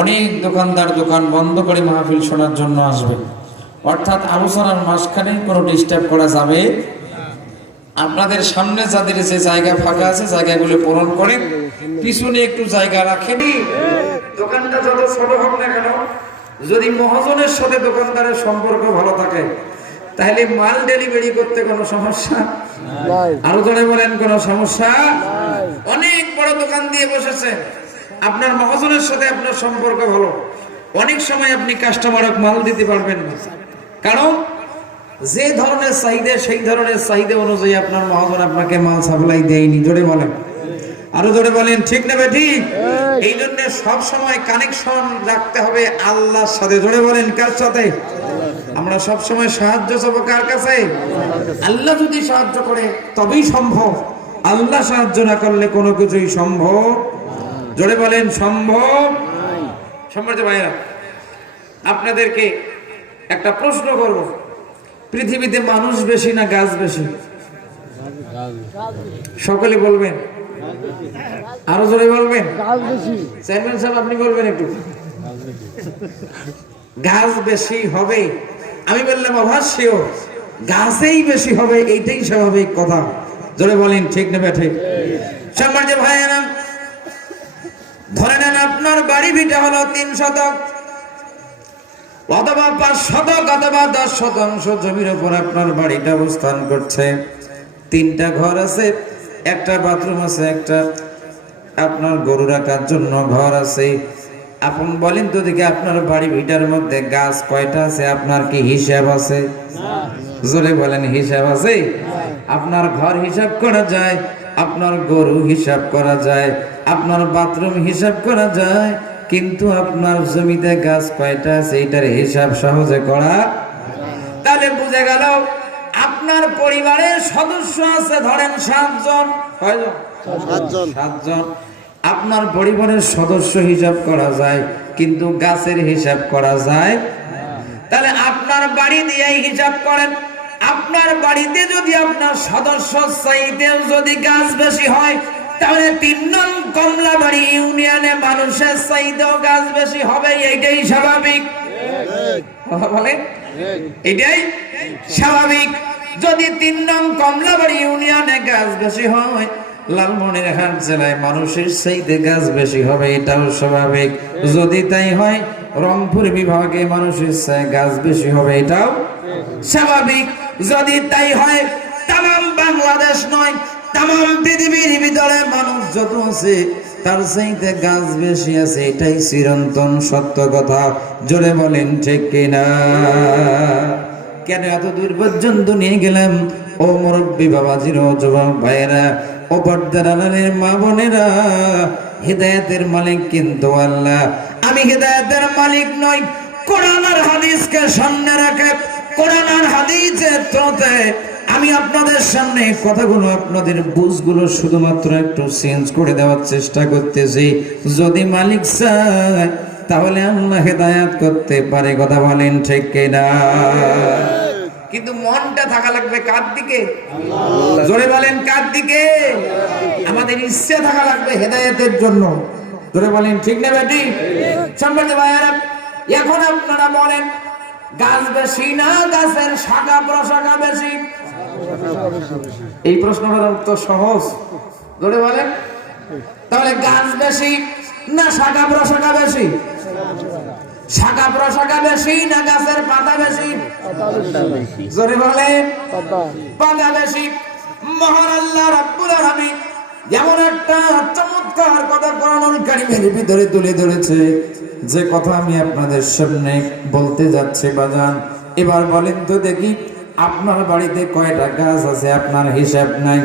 অনেক দোকানদার দোকান বন্ধ করে মাহফিল শোনার জন্য আসবে, অর্থাৎ আলোচনার মাঝখানে কোনো ডিস্টার্ব করা যাবে। আপনাদের সামনে যাদের যে জায়গা ফাঁকা আছে জায়গাগুলো পূরণ করে পিছনে একটু জায়গা রাখেন। দোকানটা যত ছোট হোক না কেন, যদি মহাজনের সাথে দোকানদারের সম্পর্ক ভালো থাকে তাহলে মাল ডেলিভারি করতে কোনো সমস্যা নাই। আরো জনে বলেন কোনো সমস্যা নাই। অনেক বড় দোকান দিয়ে বসেছে, আপনার মহাজনের সাথে আপনার সম্পর্ক ভালো, অনেক সময় আপনি কাস্টমারকে মাল দিতে পারবেন না, কারণ যে ধরনের চাহিদা সেই ধরনের চাহিদা অনুযায়ী আপনার মহাজন আপনাকে মাল সাপ্লাই দেয়নি। জোরে বলেন, আরো জোরে বলেন, ঠিক না ঠিক? এই জন্য সব সময় কানেকশন রাখতে হবে আল্লাহর সাথে। জোরে বলেন, কার সাথে? আমরা সব সময় সাহায্য চাবো কার কাছে? আল্লাহ যদি সাহায্য করে তবেই সম্ভব, আল্লাহ সাহায্য না করলে কোনো কিছুই সম্ভব। জোরে বলেন, সম্ভব। সম্মানিত ভাইরা, আপনাদেরকে একটা প্রশ্ন করব, পৃথিবীতে মানুষ বেশি না গাছ বেশি? সকলে বলবেন, আরো জোরে বলবেন। চেয়ারম্যান সাহেব আপনি বলবেন একটু। গাছ বেশি হবে, আমি বললাম অবশ্যই গাছেই বেশি হবে, এইটাই স্বাভাবিক কথা। জোরে বলেন, ঠিক না ঠিক? সম্মানিত ভাইরা, ধরে নেন আপনার বাড়ি ভিটা হলো 3 শতক অথবা 5 শতক অথবা 10 শতাংশ জমির উপর আপনার বাড়িটা অবস্থান করছে। 3টা ঘর আছে, একটা বাথরুম আছে, একটা আপনার গরু রাখার জন্য ঘর আছে। আপনি বলেন তো দেখি আপনার বাড়ি ভিটার মধ্যে গাছ কয়টা আছে? আপনার কি হিসাব আছে? জোরে বলেন, হিসাব আছে? আপনার ঘর হিসাব করা যায়, আপনার গরু হিসাব করা যায়, আপনার বাথরুম হিসাব করা যায়, কিন্তু আপনার জমিতে গাছ কয়টা আছে এটার হিসাব সহজে করা। তাহলে বুঝে গেল আপনার পরিবারের সদস্য আছে ধরেন 7 জন। কয়জন? 7 জন। আপনার পরিবারের সদস্য হিসাব করা যায়, কিন্তু গাছের হিসাব করা যায়। তাহলে আপনার বাড়ি দিয়েই হিসাব করেন, আপনার বাড়িতে যদি আপনার সদস্য চাইতে যদি গাছ বেশি হয় তাহলে 3 নং কমলাবাড়ি ইউনিয়নে মানুষের চাইতেও গাছ বেশি হবে। এইটাই স্বাভাবিক, বলে এটাই স্বাভাবিক। যদি 3 নং কমলাবাড়ি ইউনিয়নে গাছ বেশি হয়, লালমনিরহাট জেলায় মানুষের চাইতে গাছ বেশি হবে, এটাও স্বাভাবিক। যদি তাই হয় রংপুর বিভাগে মানুষের চাই গাছ বেশি হবে, এটাও স্বাভাবিক। যদি তাই হয় তাম বাংলাদেশ নয়, তাম পৃথিবীর ভিতরে মানুষ যত আছে তার চাইতে গাছ বেশি আছে, এটাই চিরন্তন সত্য কথা। জোরে বলেন, ঠিক কিনা? কেন এত দূর পর্যন্ত নিয়ে গেলাম? ও মুরব্বী বাবাজির, ও যুবক ভাইয়েরা, ও পর্দার আড়ালের মা বোনেরা, হিদায়াতের মালিক কিন্তু আল্লাহ। আমি হিদায়াতের মালিক নই। কোরআন আর হাদিসকে সামনে রাখে, কোরআন আর হাদিসের ততে আমি আপনাদের সামনে কথাগুলো, আপনাদের বুঝগুলো শুধুমাত্র একটু চেঞ্জ করে দেওয়ার চেষ্টা করতেছি। যদি মালিক চায় তাহলে আল্লাহ হেদায়াত করতে পারে। কথা বলেন, ঠিক কিনা? কিন্তু মনটা থাকা লাগবে কার দিকে? জোরে বলেন, কার দিকে? আমাদের ইচ্ছা থাকা লাগবে হেদায়েতের জন্য। জোরে বলেন, ঠিক না বেটি? সম্মানিত ভাইয়েরা, এখন আপনারা বলেন গাছ বেশি না গাছের শাখা প্রশাখা বেশি? এই প্রশ্নটার উত্তর সহজ। জোরে বলেন, তাহলে গাছ বেশি না শাখা প্রশাখা বেশি? শাখা প্রশাখা বেশি না গাছের পাতা বেশি? জোরে বলেন, পাতা বেশি। মহান আল্লাহ রাব্বুল আলামিন যেমন একটা চমৎকার কথা কোরআনুল কারীমের ভিতরে তুলে ধরেছে, যে কথা আমি আপনাদের সামনে বলতে যাচ্ছি বাজান। এবার বলেন তো দেখি আপনার বাড়িতে কয়টা গাছ আছে? আপনার হিসাব নাই।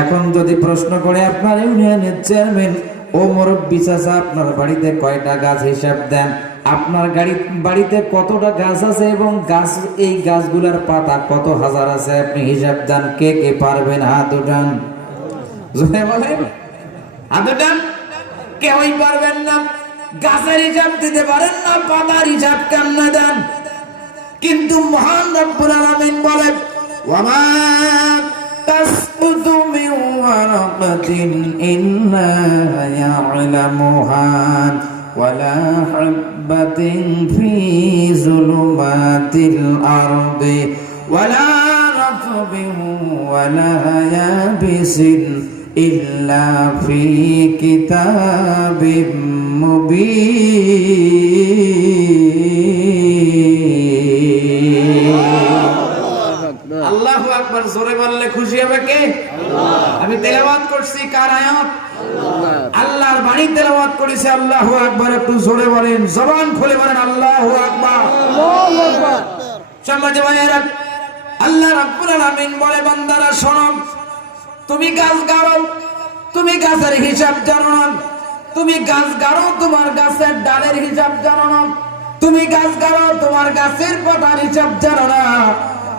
এখন যদি প্রশ্ন করে আপনার ইউনিয়নের চেয়ারম্যান, ও মুরব্বি চাচা, আপনার বাড়িতে কয়টা গাছ হিসাব দেন, আপনার বাড়িতে কতটা গাছ আছে এবং গাছ, এই গাছগুলোর পাতা কত হাজার আছে, আপনি হিসাব দেন। কে কে পারবেন? হাত উঠান। জোরে বলেন, হাত উঠান। কেউই পারবেন না। গাছের হিসাব দিতে পারেন না, পাতার হিসাব কেমনে দেন? কিন্তু মহান রব্বুল আলামিন বলেন, ওয়া মা تسقط من ورقة إلا يعلمها ولا حبة في ظلمات الأرض ولا رطب ولا يابس إلا في كتاب مبين আল্লাহু আকবার জোরে বললে খুশি হবে কে? আমি তেলাওয়াত করছি কার আয়াত? আল্লাহর বাণী তেলাওয়াত করেছে। আল্লাহু আকবার একটু জোরে বলেন, জবান খুলে বলেন আল্লাহু আকবার। আল্লাহু আকবার। সম্মানিত ভাইয়েরা, আল্লাহ রাব্বুল আলামিন বলে, বান্দারা শোনো, তুমি গাছ গাড়ো, তুমি গাছের হিসাব জানো না। তুমি গাছ গাড়ো, তোমার গাছের ডালের হিসাব জানো না। তুমি গাছ গাড়ো, তোমার গাছের পাতার হিসাব জানো না।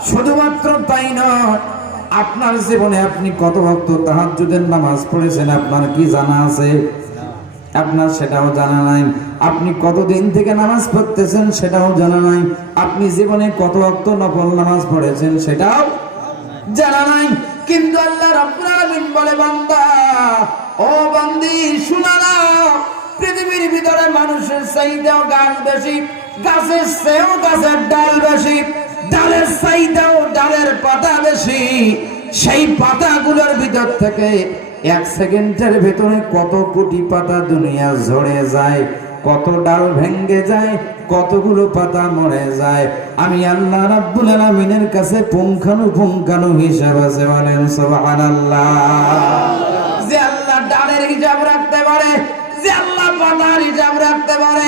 শুধুমাত্র তাই নয়, আপনার জীবনে আপনি কত ওয়াক্ত তাহাজ্জুদের নামাজ পড়েছেন আপনার কি জানা আছে? আপনার সেটাও জানা নাই। আপনি কতদিন থেকে নামাজ পড়তেছেন সেটাও জানা নাই। আপনি জীবনে কত ওয়াক্ত নফল নামাজ পড়েছেন সেটাও জানা নাই। কিন্তু আল্লাহ রাব্বুল আলামিন বলে, বান্দা ও বান্দি শুনো না, পৃথিবীর ভিতরে মানুষের চাইতেও গাছ বেশি, গাছের চেয়েও গাছের ডাল বেশি, ডালের চাইতেও ডালের পাতা বেশি। সেই পাতাগুলোর ভিতর থেকে এক সেকেন্ডের ভিতরে কত কোটি পাতা দুনিয়া ঝরে যায়, কত ডাল ভেঙে যায়, কতগুলো পাতা মরে যায়। আমি আল্লাহ রাব্বুল আলামিনের কাছে পুঙ্খানুপুঙ্খানু হিসাব আছে, বলেন সুবহানাল্লাহ। যে আল্লাহ ডালের হিসাব রাখতে পারে, যে আল্লাহ পাতার হিসাব রাখতে পারে,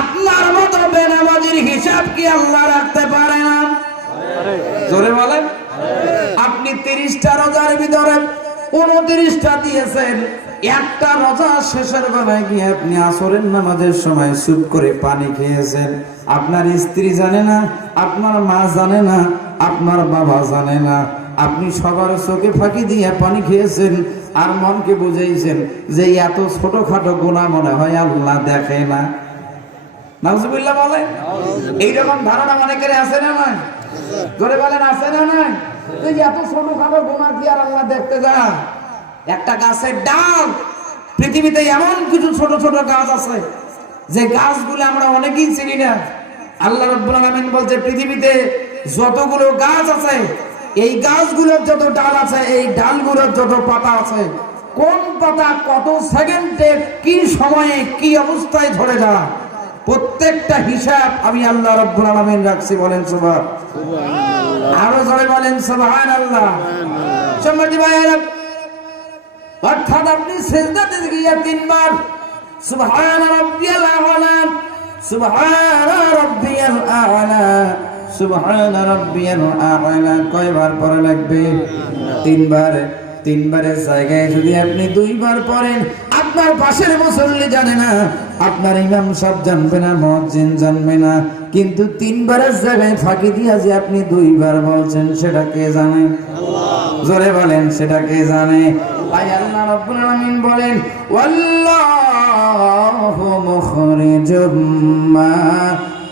আপনার মতো বেনামাজির হিসাব কি আল্লাহ রাখতে পারে না? জোরে বলেন। আপনি 30টা রোজার ভিতরে 29টা দিয়েছেন, একটা রোজা শেষের বেলায় গিয়ে আপনি আসরের নামাজের সময় চুপ করে পানি খেয়েছেন। আপনার স্ত্রী জানে না, আপনার মা জানে না, আপনার বাবা জানে না। আপনি সবার চোখে ফাঁকি দিয়ে পানি খেয়েছেন আর মনকে বুঝাইছেন যে এত ছোটখাটো গুনাহ মনে হয় আল্লাহ দেখে না। নাউজুবিল্লাহ বলে। এইরকম ধারণা অনেকের আছে না নয়? জোরে বলেন আছে না নয়? এত ছোটখাটো গুনাহ কি আর আল্লাহ দেখতে যায়? একটা গাছের ডাল, পৃথিবীতে এমন কিছু ছোট ছোট গাছ আছে যে গাছগুলো আমরা অনেকেই চিনি না। আল্লাহ রাব্বুল আলামিন বলছে, পৃথিবীতে যতগুলো গাছ আছে, এই গাছগুলোর যত ডাল আছে, এই ডালগুলোর যত পাতা আছে, কোন পাতা কত সেকেন্ডে কি সময়ে কি অবস্থায় ঝরে যায়, প্রত্যেকটা হিসাব আমি আল্লাহ রাব্বুল আলামিন রাখছি। বলেন সুবহানাল্লাহ। আরো জোরে বলেন সুবহানাল্লাহ। সম্মানিত ভাইরা, অর্থাৎ আপনি সিজদাতে গিয়ে 3 বার সুবহান রাব্বিয়াল আ'লা, সুবহান রাব্বিয়াল আ'লা, সুবহান রাব্বিয়াল আ'লা কয়বার পড়া লাগবে? 3 বার। 3 বারের জায়গায় যদি আপনি 2 বার পড়েন, আপনার পাশের মুসল্লি জানে না, আপনার ইমাম সাহেব জানবে না, মুয়াজ্জিন জানবে না, কিন্তু 3 বারের জায়গায় ফাঁকি দিয়া যে আপনি 2 বার বলছেন সেটা কে জানে? আল্লাহ। জোরে বলেন, সেটা কে জানে? তাই আল্লাহ রাব্বুল আলামিন বলেন, ওয়াল্লাহু মুখরিজুম মা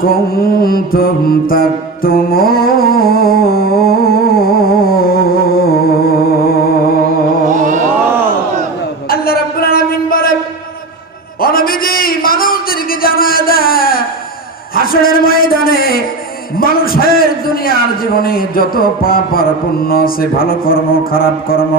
কুনতুম তাকতুমুন। আল্লাহ রাব্বুল আলামিন বলেন, ও নবীজি মানুষদেরকে জানায় দেয়, হাসরের ময়দানে মানুষের দুনিয়ার জীবনে যত পাপ আর পুণ্য আছে, ভালো কর্ম খারাপ কর্ম,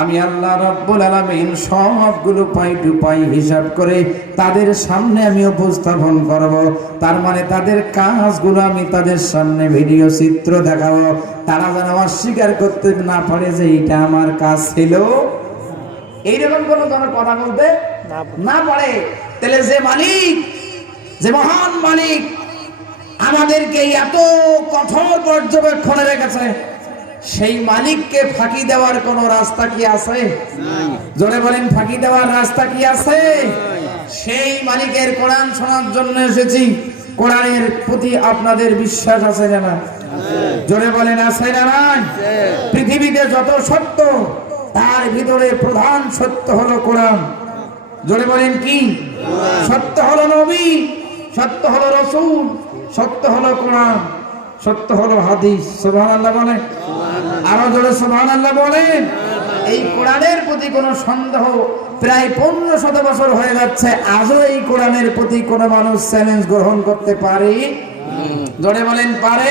আমি আল্লাহ রাব্বুল আলামিন সবগুলো পাই টু পাই হিসাব করে তাদের সামনে আমি উপস্থাপন করব। তার মানে তাদের কাজগুলো আমি তাদের সামনে ভিডিও চিত্র দেখাবো, তারা যেন অস্বীকার করতে না পারে যে এটা আমার কাজ ছিল। এইরকম কোনো ধরনের কথা বলতে না পারে। তাহলে যে মালিক, যে মহান মালিক আমাদেরকে এত কঠোর পর্যবেক্ষণে রেখেছে, সেই মালিককে ফাঁকি দেওয়ার কোন রাস্তা কি আছে? জোরে বলেন, ফাঁকি দেওয়ার রাস্তা কি আছে? সেই মালিকের কোরআন শোনার জন্য এসেছি। কোরআনের প্রতি আপনাদের বিশ্বাস আছে না? জোরে বলেন, আছে না? পৃথিবীতে যত সত্য, তার ভিতরে প্রধান সত্য হলো কোরআন। জোরে বলেন কি? সত্য হলো নবী, সত্য হলো রাসূল, সত্য হলো কোরআন, সত্য হলো হাদিস। সুবহানাল্লাহ বলেন। আরো জোরে সুবহানাল্লাহ বলেন। এই কোরআনের প্রতি কোনো সন্দেহ প্রায় 1500 বছর হয়ে যাচ্ছে, আজও এই কোরআনের প্রতি কোনো মানুষ চ্যালেঞ্জ গ্রহণ করতে পারে? জোরে বলেন পারে?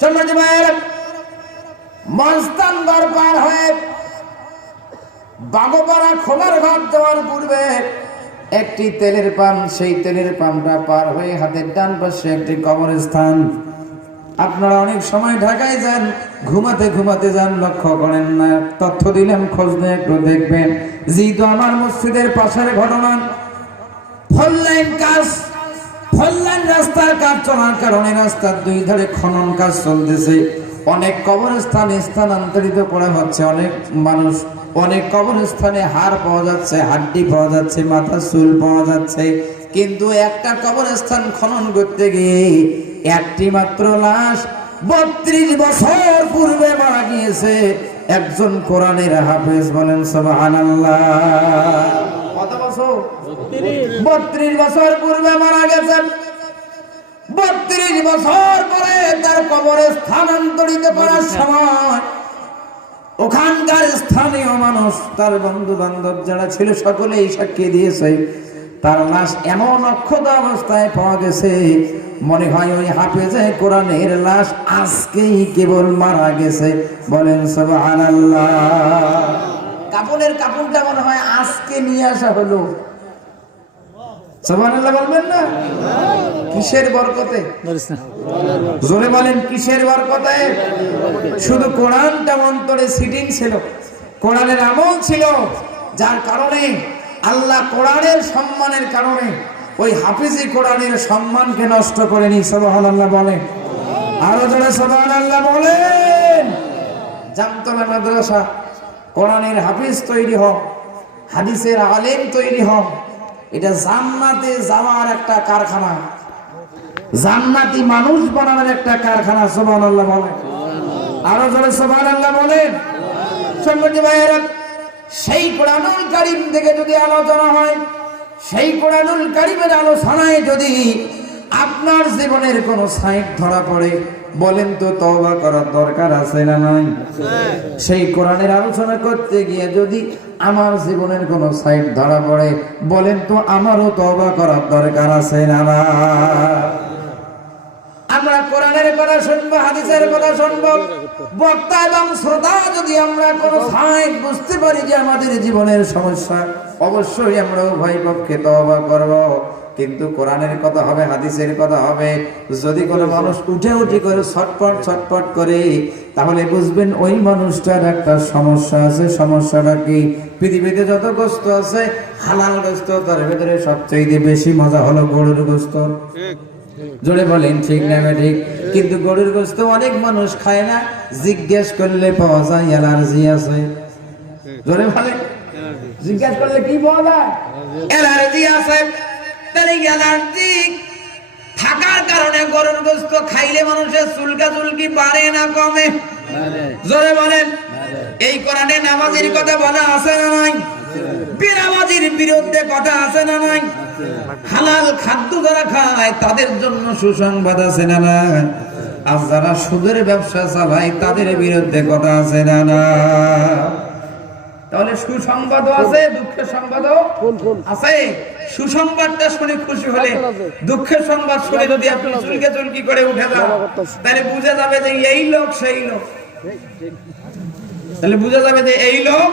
সম্মানিত ভাইয়েরা, মস্তানগড় পার হয়ে বাগোপাড়া খোলার ঘাট যাওয়ার পূর্বে একটি তেলের পাম্প, সেই তেলের পাম্পটা পার হয়ে হাতের ডান পাশে একটি কবরস্থান। আপনারা অনেক সময় ঢাকায় যান, ঘুমাতে ঘুমাতে যান, লক্ষ্য করেন না। তথ্য দিলাম, খোঁজ নিয়ে একটু দেখবেন। যেহেতু আমার মসজিদের পাশের ঘটনা, ফললাইন রাস্তার কাজ চলার কারণে রাস্তার দুই ধারে খনন কাজ চলতেছে। অনেক কবরস্থান স্থানান্তরিত করা হচ্ছে, অনেক মানুষ, অনেক কবরস্থানে হাড় পাওয়া যাচ্ছে, হাড্ডি পাওয়া যাচ্ছে, মাথা চুল পাওয়া যাচ্ছে। কিন্তু একটা কবরস্থান খনন করতে গিয়ে একটি মাত্র লাশ 32 বছর পূর্বে মারা গিয়েছে একজন কোরআনের হাফেজ। বলেন সুবহানাল্লাহ। কত বছর? 32 বছর পূর্বে মারা গেছে। 32 বছর পরে তার কবরে স্থানান্তরিত করার সময় ওখানকার স্থানীয় মানুষ, তার বন্ধু বান্ধব যারা ছিল, সকলেই সাক্ষী দিয়েছে তার লাশ এমন অক্ষত অবস্থায় পাওয়া গেছে, মনে হয় ওই হাফেজে কোরআনের লাশ আজকেই কেবল মারা গেছে। বলেন সুবহানাল্লাহ। কাপড়ের কাপড়টা মনে হয় আজকে নিয়ে আসা হলো। সুবহানাল্লাহ বলবেন না? কিসের বরকতে? জোরে বলেন, কিসের বরকতে? শুধু কোরআনটা অন্তরে সিটিং ছিল, কোরআনের আমল ছিল, যার কারণে আল্লাহ কোরআনের সম্মানের কারণে ওই হাফিজি কোরআনের সম্মানকে নষ্ট করেনি। সুবহানাল্লাহ বলেন। আরো জোরে সুবহানাল্লাহ বলেন। জামতলা মাদ্রাসা কোরআনের হাফিজ তৈরি হোক, হাদিসের আলেম তৈরি হোক, এটা জান্নাতে যাওয়ার একটা কারখানা, জান্নাতি মানুষ বানানোর একটা কারখানা। সুবহানাল্লাহ বলেন। আরো জোরে সুবহানাল্লাহ বলেন। সম্মানিত ভাইয়েরা, সেই কোরআনুল কারীম থেকে যদি আলোচনা হয়, সেই কোরআনুল কারীমের আলোচনায় যদি আপনার জীবনের কোনো সাইড ধরা পড়ে, বলেন তো তওবা করার দরকার আছে না নাই? সেই কোরআনের আলোচনা করতে গিয়ে যদি আমার জীবনের কোনো সাইড ধরা পড়ে, বলেন তো আমারও তওবা করার দরকার আছে না না? আমরা কোরআনের কথা শুনবো, হাদিসের কথা শুনবো, বক্তা এবং শ্রোতা যদি আমরা কোনো সাইড বুঝতে পারি যে আমাদের জীবনের সমস্যা, অবশ্যই আমরা উভয় পক্ষে তওবা করব। কিন্তু কোরআনের কথা হবে, হাদিসের কথা হবে। যদি কোনো মানুষ উঠে করে ছটপট করে, তাহলে বুঝবেন ওই মানুষটার একটা সমস্যা আছে। সমস্যাটা কি? পৃথিবীতে যত গোশত আছে, হালাল গোশত, তার ভিতরে সবচেয়ে বেশি মজা হলো গরুর গোশত। জোরে বলেন ঠিক না ঠিক? কিন্তু গরুর গোশত অনেক মানুষ খায় না, জিজ্ঞেস করলে পাওয়া যায় অ্যালার্জি আছে। জোরে বলেন, জিজ্ঞেস করলে কি পাওয়া যায়? অ্যালার্জি আছে। তাহলে অ্যালার্জি থাকার কারণে গরুর গোশত খাইলে মানুষের চুলকি বাড়ে না কমে? জোরে বলেন। এই কোরআনে নামাজের কথা বলা আছে না নাই? বেনামাজির বিরুদ্ধে কথা আছে না নাই? হালাল খাদ্য যারা খায় তাদের জন্য সুসংবাদ আছে না নাই? আর যারা সুদের ব্যবসা চালায় তাদের বিরুদ্ধে কথা আছে না না? তাহলে সুসংবাদও আছে, দুঃখের সংবাদও আছে। সুসংবাদটা শুনে খুশি হলে, দুঃখের সংবাদ শুনে যদি আপনি চুলকি করে উঠে যান, তাহলে বুঝা যাবে যে এই লোক সেই লোক। তাহলে বুঝা যাবে যে এই লোক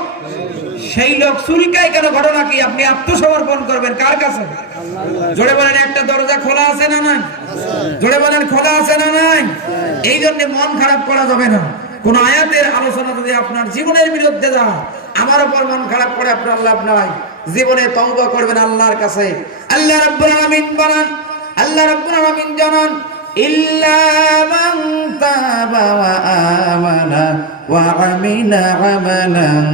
সেই লোক। চুলকায় কেন? ঘটনা কি? আপনি আত্মসমর্পণ করবেন কার কাছে? জোরে বলেন, একটা দরজা খোলা আছে না নাই? জোরে বলেন, খোলা আছে না নাই? এই জন্য মন খারাপ করা যাবে না। কোন আয়াতের আলোচনা যদি আপনার জীবনের বিরুদ্ধে যায়, আমার উপর মন খারাপ করে আপনার লাভ নাই। জীবনে তওবা করবেন আল্লাহর কাছে। আল্লাহ রাব্বুল আলামিন বলেন, আল্লাহ রাব্বুল আলামিন জানান, ইল্লা মান তাবা ওয়া আমানা ওয়া আমিলা আমালান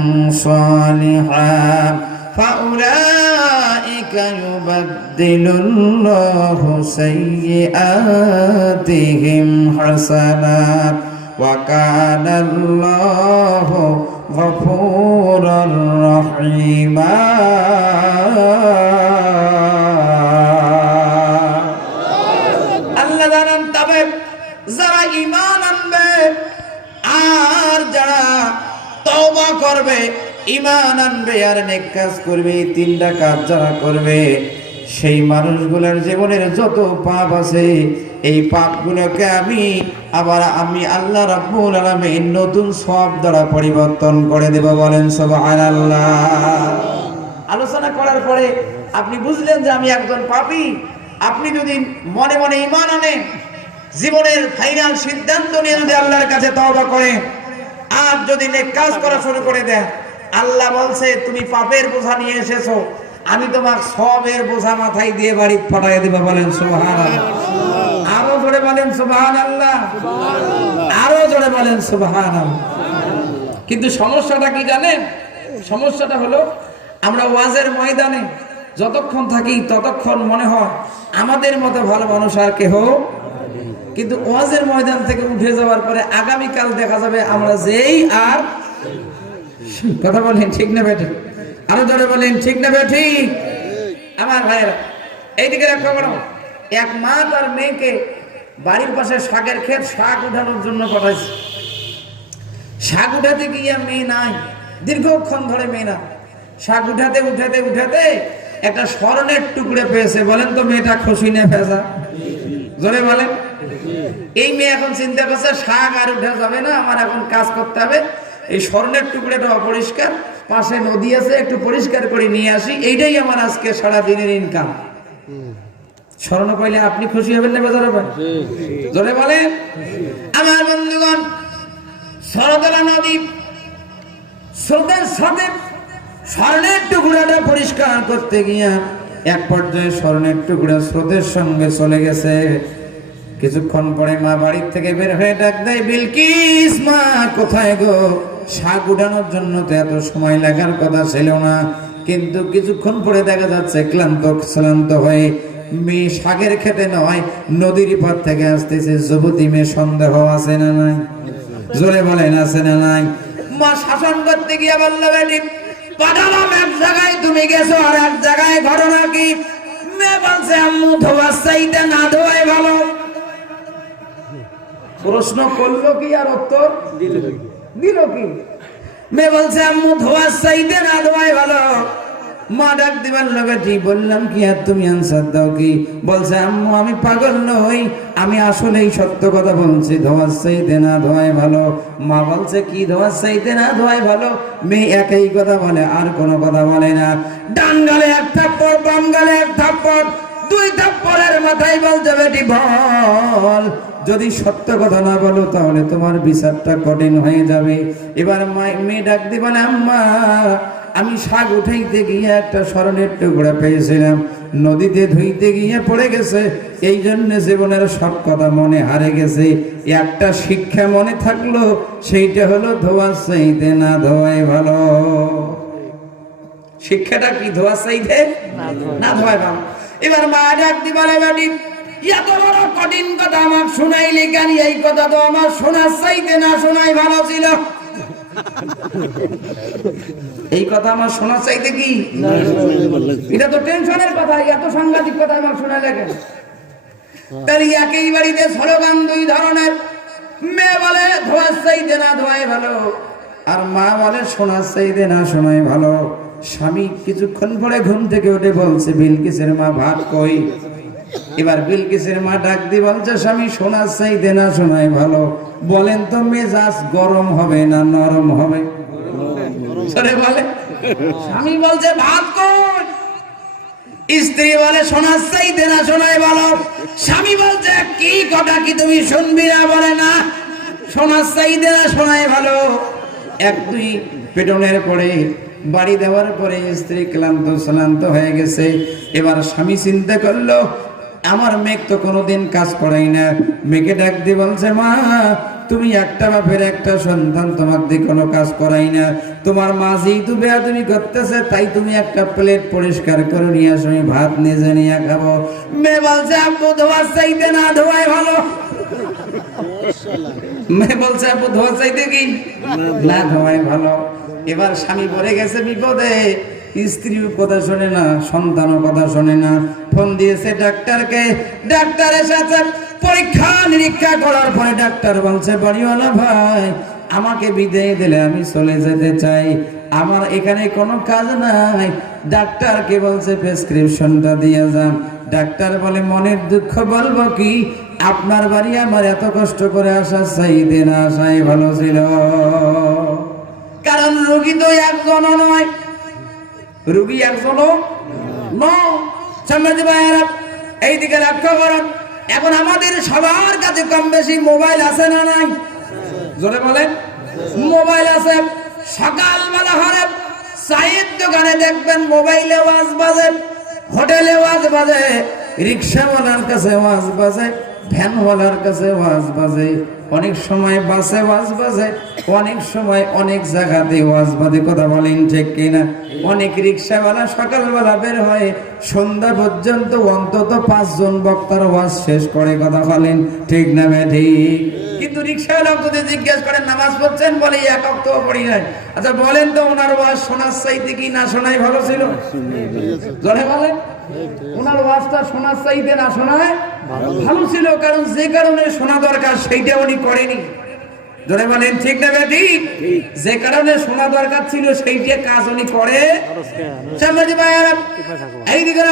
সালিহান ফাউলাইকা ইউবাদদিলুল্লাহু সাইয়্যাতিহিম হাসানাত ওয়া কানাল্লাহু গফুরুর রহিমা। আল্লাহ জানেন, তবে যারা ঈমান আনবে আর ঈমান আনবে আর নেক কাজ করবে। এই তিনটা কাজ যারা করবে সেই মানুষগুলোর জীবনের যত পাপ আছে এই পাপগুলোকে আমি আল্লাহ রাব্বুল আলামিন নতুন সওয়াব দ্বারা পরিবর্তন করে দেব। বলেন সুবহানাল্লাহ। আলোচনা করার পরে আপনি বুঝলেন যে আমি একজন পাপী। আপনি যদি মনে মনে ঈমান আনেন, জীবনের ফাইনাল সিদ্ধান্ত নিয়ে যদি আল্লাহর কাছে তওবা করেন আর যদি নেক কাজ করা শুরু করে দেন, আল্লাহ বলছে তুমি পাপের বোঝা নিয়ে এসেছো, আমি তোমার সওয়াবের বোঝা মাথায় দিয়ে বাড়ি পাঠিয়ে দেব। বলেন সুবহানাল্লাহ। আরো জোরে বলেন সুবহানাল্লাহ। আরো জোরে বলেন সুবহানাল্লাহ। কিন্তু সমস্যাটা কি জানেন? সমস্যাটা হলো আমরা ওয়াজের ময়দানে যতক্ষণ থাকি ততক্ষণ মনে হয় আমাদের মতো ভালো মানুষ আর কেহ, কিন্তু ওয়াজের ময়দান থেকে উঠে যাওয়ার পরে আগামীকাল দেখা যাবে আমরা যেই আর। কথা বলেন ঠিক না বেঠিক? আরো জোরে বলেন ঠিক না বেঠিক? আমার ভাইয়েরা এইদিকে একটা বড় এক মা তার মেয়েকে বাড়ির পাশে শাকের ক্ষেত শাক উঠানোর জন্য পাঠাইছে। শাক উঠাতে গিয়ে মেয়ে নাই, দীর্ঘক্ষণ ধরে মেয়ে না। শাক উঠাতে উঠাতে উঠাতে একটা স্বর্ণের টুকরে পেয়েছে। বলেন তো মেয়েটা খুশি না ফেজা? জোরে বলেন। এই মেয়ে এখন চিন্তা করছে শাক আর উঠা যাবে না, আমার এখন কাজ করতে হবে। এই স্বর্ণের টুকরোটা অপরিষ্কার, পাশে নদী আছে, একটু পরিষ্কার করে নিয়ে আসি, এইটাই আমার আজকে সারা দিনের ইনকাম। স্বর্ণ পাইলে আপনি খুশি হবেন না বেজার হবেন? জোরে বলেন। আমার বন্ধুগণ, সরদলা নদী স্রোতের সাথে স্বর্ণের টুকরাটা পরিষ্কার করতে গিয়া এক পর্যায়ে স্বর্ণের টুকরা স্রোতের সঙ্গে চলে গেছে। কিছুক্ষণ পরে মা বাড়ির থেকে বের হয়ে ডাক দেয়, বিলকিস মা কোথায় গো? শাক উঠানোর জন্য তো এত সময় লাগার কথা ছিল না, কিন্তু কিছুক্ষণ পরে দেখা যাচ্ছে ক্লান্ত হয়ে মেয়ে শাকের খেতে নয় নদীর পার থেকে আসতেছে। যুবতী মেয়ে, সন্দেহ আছে না নাই? জোরে বলেন আছে না নাই? মা শাসন করতে গিয়ে বলল, বেটি পাঠালাম এক জায়গায়, তুমি গেছো আর এক জায়গায়, ঘটনা কি? মেয়ে বলছে আম্মু ধোয়ার চাইতে না ধোয়াই ভালো। প্রশ্ন করলো কি আর উত্তর দিল কি? মেয়ে বলছে আম্মু ধোয়ার চাইতে না ধোয়াই ভালো। মা ডাক দিবার লগে ঠিক বললাম কি আর তুমি আনসার দাও কি? বলছে আম্মু আমি পাগল নই, আমি আসলেই সত্য কথা বলছি, ধোয়ার চাইতে না ধোয়াই ভালো। মা বলছে কি ধোয়ার চাইতে না ধোয়াই ভালো? মেয়ে একই কথা বলে, আর কোনো কথা বলে না। ডান গালে এক থাপ্পড়, বাম গালে এক থাপ্পড়, দুই থাপ্পড়ের মাথায় বলছে বেটি বল, যদি সত্য কথা না বলো তাহলে তোমার বিচারটা কঠিন হয়ে যাবে। এবার মেয়ে ডাক দি বলে আম্মা আমি শাক উঠাইতে গিয়ে একটা স্বর্ণের টুকরা পেয়েছিলাম, নদীতে ধুইতে গিয়ে পড়ে গেছে, এই জন্য জীবনের সব কথা মনে হারে গেছে। একটা শিক্ষা মনে থাকলো, সেইটা হলো ধোয়ার চাইতে না ধোয়াই ভালো। শিক্ষাটা কি? ধোয়ার চাইতে না ধোয়াই ভালো। এবার মা ডাক দি বলে বেটি এত বড় কঠিন কথা আমার শোনাইলি কেন? এই কথা তো আমার শোনার চাইতে না শোনাই ভালো ছিল। এই কথা আমার শোনার চাইতে কি? এটা তো টেনশনের কথা, এত সাংঘাতিক কথা আমার শোনা লাগে। তাহলে একই বাড়িতে স্লোগান দুই ধরনের। মেয়ে বলে ধোয়ার চাইতে না ধোয়াই ভালো, আর মা বলে শোনার চাইতে না শোনাই ভালো। স্বামী কিছুক্ষণ পরে ঘুম থেকে উঠে বলছে বিলকিসের মা ভাত কই? এবার বিলকিসের মা ডাক দি বলছে স্বামী শোনার চাইতে না শোনাই ভালো। বলেন তো মেজাজ গরম হবে না নরম হবে? বলে স্বামী বলছে ভাত কই, স্ত্রী বলে শোনার চাইতে না শোনাই ভালো। স্বামী বলছে কি কথা কি তুমি শুনবি না? বলে না শোনার চাইতে না শোনাই ভালো। এক দুই পেটনের পরে বাড়ি দেওয়ার পরে স্ত্রী ক্লান্ত হয়ে গেছে। এবার স্বামী চিন্তা করলো আমার মেয়ে তো কোনোদিন কাজ করাই না। মেয়েকে ডাক দিয়ে বলছে মা তুমি একটা বাপের একটা সন্তান, তোমার দিয়ে কোনো কাজ করাই না, তোমার মা যেহেতু বেয়াদবি করতেছে তাই তুমি একটা প্লেট পরিষ্কার করে নিয়ে আসো, আমি ভাত নিজে নিয়ে খাবো। মেয়ে বলছে আব্বু ধোয়ার চাইতে না ধোয়াই ভালো। মেয়ে বলছে আব্বু ধোয়ার চাইতে কি না ধোয়াই ভালো। এবার স্বামী পড়ে গেছে বিপদে, স্ত্রীও কথা শোনে না, সন্তানও কথা শোনে না। ফোন দিয়েছে ডাক্তারকে, ডাক্তারের সাথে পরীক্ষা নিরীক্ষা করার পরে ডাক্তার বলছে বাড়িওয়ালা ভাই আমাকে বিদায় দিলে আমি চলে যেতে চাই, আমার এখানে কোনো কাজ নাই, ডাক্তারকে বলছে প্রেসক্রিপশনটা দিয়ে যান। ডাক্তার বলে মনের দুঃখ বলবো কি, আপনার বাড়ি আমার এত কষ্ট করে আসা চাইতে না আসাই ভালো ছিল। কারণ রোগী তো একজনও নয়, রোগী একজনও নয়। সামনে ভাইয়েরা এইদিকে লক্ষ্য করেন, এখন আমাদের সবার কাছে কম বেশি মোবাইল আছে না নাই? জোরে বলেন, মোবাইল আছে। সকালবেলা হলে চায়ের দোকানে দেখবেন মোবাইলে ওয়াজ বাজে, হোটেলে ওয়াজ বাজে, রিক্সাওয়ালার কাছে ওয়াজ বাজে, ভ্যানওয়ালার কাছে ওয়াজ বাজে, অনেক সময় বাসে ওয়াজ বাজে, অনেক সময় অনেক জায়গাতে ওয়াজ বাজে। কথা বলেন ঠিক কিনা? অনেক রিক্সাওয়ালা সকালবেলা বের হয়, সন্ধ্যা পর্যন্ত অন্তত 5 জন বক্তার ওয়াজ শেষ করে। কথা বলেন ঠিক না ঠিক? কিন্তু রিক্সাওয়ালা যদি জিজ্ঞেস করেন নামাজ পড়ছেন, বলে এক ওয়াক্তও পড়ি নাই। আচ্ছা বলেন তো ওনার ওয়াজ শোনার চাইতে কি না শোনাই ভালো ছিল? জোরে বলেন, ওনার ওয়াজটা শোনার চাইতে না শোনায় ভালো ছিল। কারণ যে কারণে শোনা দরকার সেইটা উনি করেনি। জোরে বলেন ঠিক না ঠিক? যে কারণে শোনা দরকার ছিল সেইটা কাজ উনি করে। এইদিকে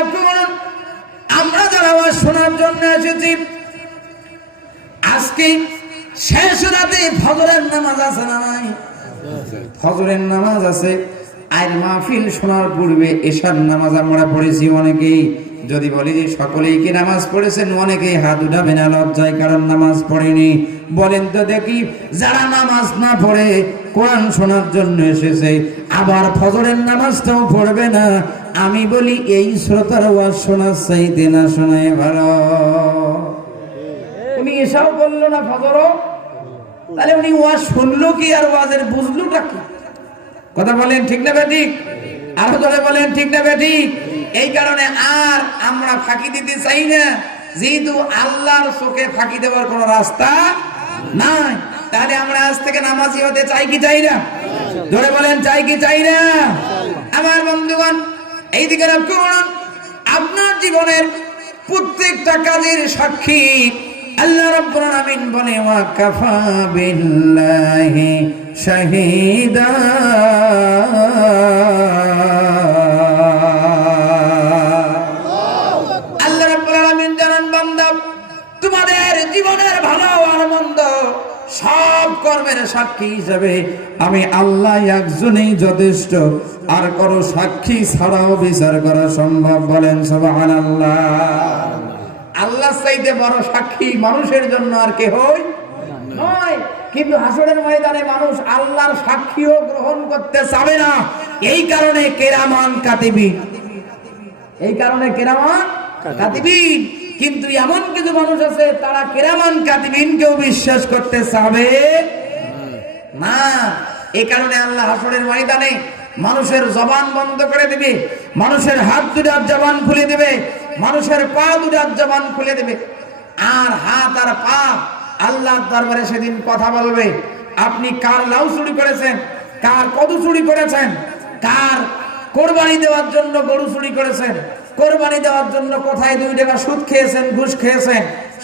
আমরা যারা আওয়াজ শোনার জন্য এসেছি, আজকে শেষ রাতে ফজরের নামাজ আছে না নাই? ফজরের নামাজ আছে। আর মাহফিল শোনার পূর্বে এশার নামাজ আমরা পড়েছি অনেকেই। যদি বলি যে সকলেই কি নামাজ পড়েছেন, অনেকেই হাত উঠাবে না লজ্জায়, কারণ নামাজ পড়েনি। বলেন তো দেখি, যারা নামাজ না পড়ে কোরআন শোনার জন্য এসেছে, আবার ফজরের নামাজটাও পড়বে না, আমি বলি এই শ্রোতার ওয়াজ শোনার চাইতে না শোনায় ভালো। উনি এসাও বললো না ফজরও, তাহলে উনি ওয়াজ শুনলো কি আর ওয়াজের বুঝলোটা কি? কথা বলেন ঠিক না ঠিক? আরো ধরে বলেন ঠিক না ঠিক? এই কারণে আর আমরা ফাঁকি দিতে চাই না, যেহেতু আল্লাহর চোখে ফাঁকি দেওয়ার কোন রাস্তা নাই। তাহলে আমরা আজ থেকে নামাজি হতে চাই কি চাই না? ধরে বলেন চাই কি চাই না? আমার বন্ধুগণ, এইদিকে লক্ষ্য করুন, আপনার জীবনের প্রত্যেকটা কাজের সাক্ষী আল্লাহ রাব্বুল আলামিন বলে, ওয়া কাফা বিল্লাহি শাহিদা। আল্লাহ রাব্বুল আলামিন জানান, বান্দা তোমাদের জীবনের ভালো আর মন্দ সব কর্মের সাক্ষী হিসেবে আমি আল্লাহ একজনই যথেষ্ট, আর কারো সাক্ষী ছাড়াও বিচার করা সম্ভব। বলেন সুবহানাল্লাহ। আল্লাহ চাইতে বড় সাক্ষী মানুষের জন্য আর কেহ নয়। কিন্তু হাসরের ময়দানে মানুষ আল্লাহর সাক্ষীও গ্রহণ করতে চাবে না। এই কারণে কেরামান কাতিবিন, এই কারণে কেরামান কাতিবিন। কিন্তু এমন কিছু মানুষ আছে তারা কেরামান কাতিবিনকেও বিশ্বাস করতে চাবে না। এই কারণে আল্লাহ হাসরের ময়দানে মানুষের জবান বন্ধ করে দিবে, মানুষের হাত দুটার জবান খুলে দেবে, মানুষের পা দুটার জবান খুলে দেবে। আর হাত আর পা আল্লাহর দরবারে সেদিন কথা বলবে। আপনি কার লাউ চুরি করেছেন, কার কদু চুরি করেছেন, কার কোরবানি দেওয়ার জন্য গরু চুরি করেছেন, কোরবানি দেওয়ার জন্য কোথায় 2 টাকা সুদ খেয়েছেন, ঘুষ খেয়েছেন,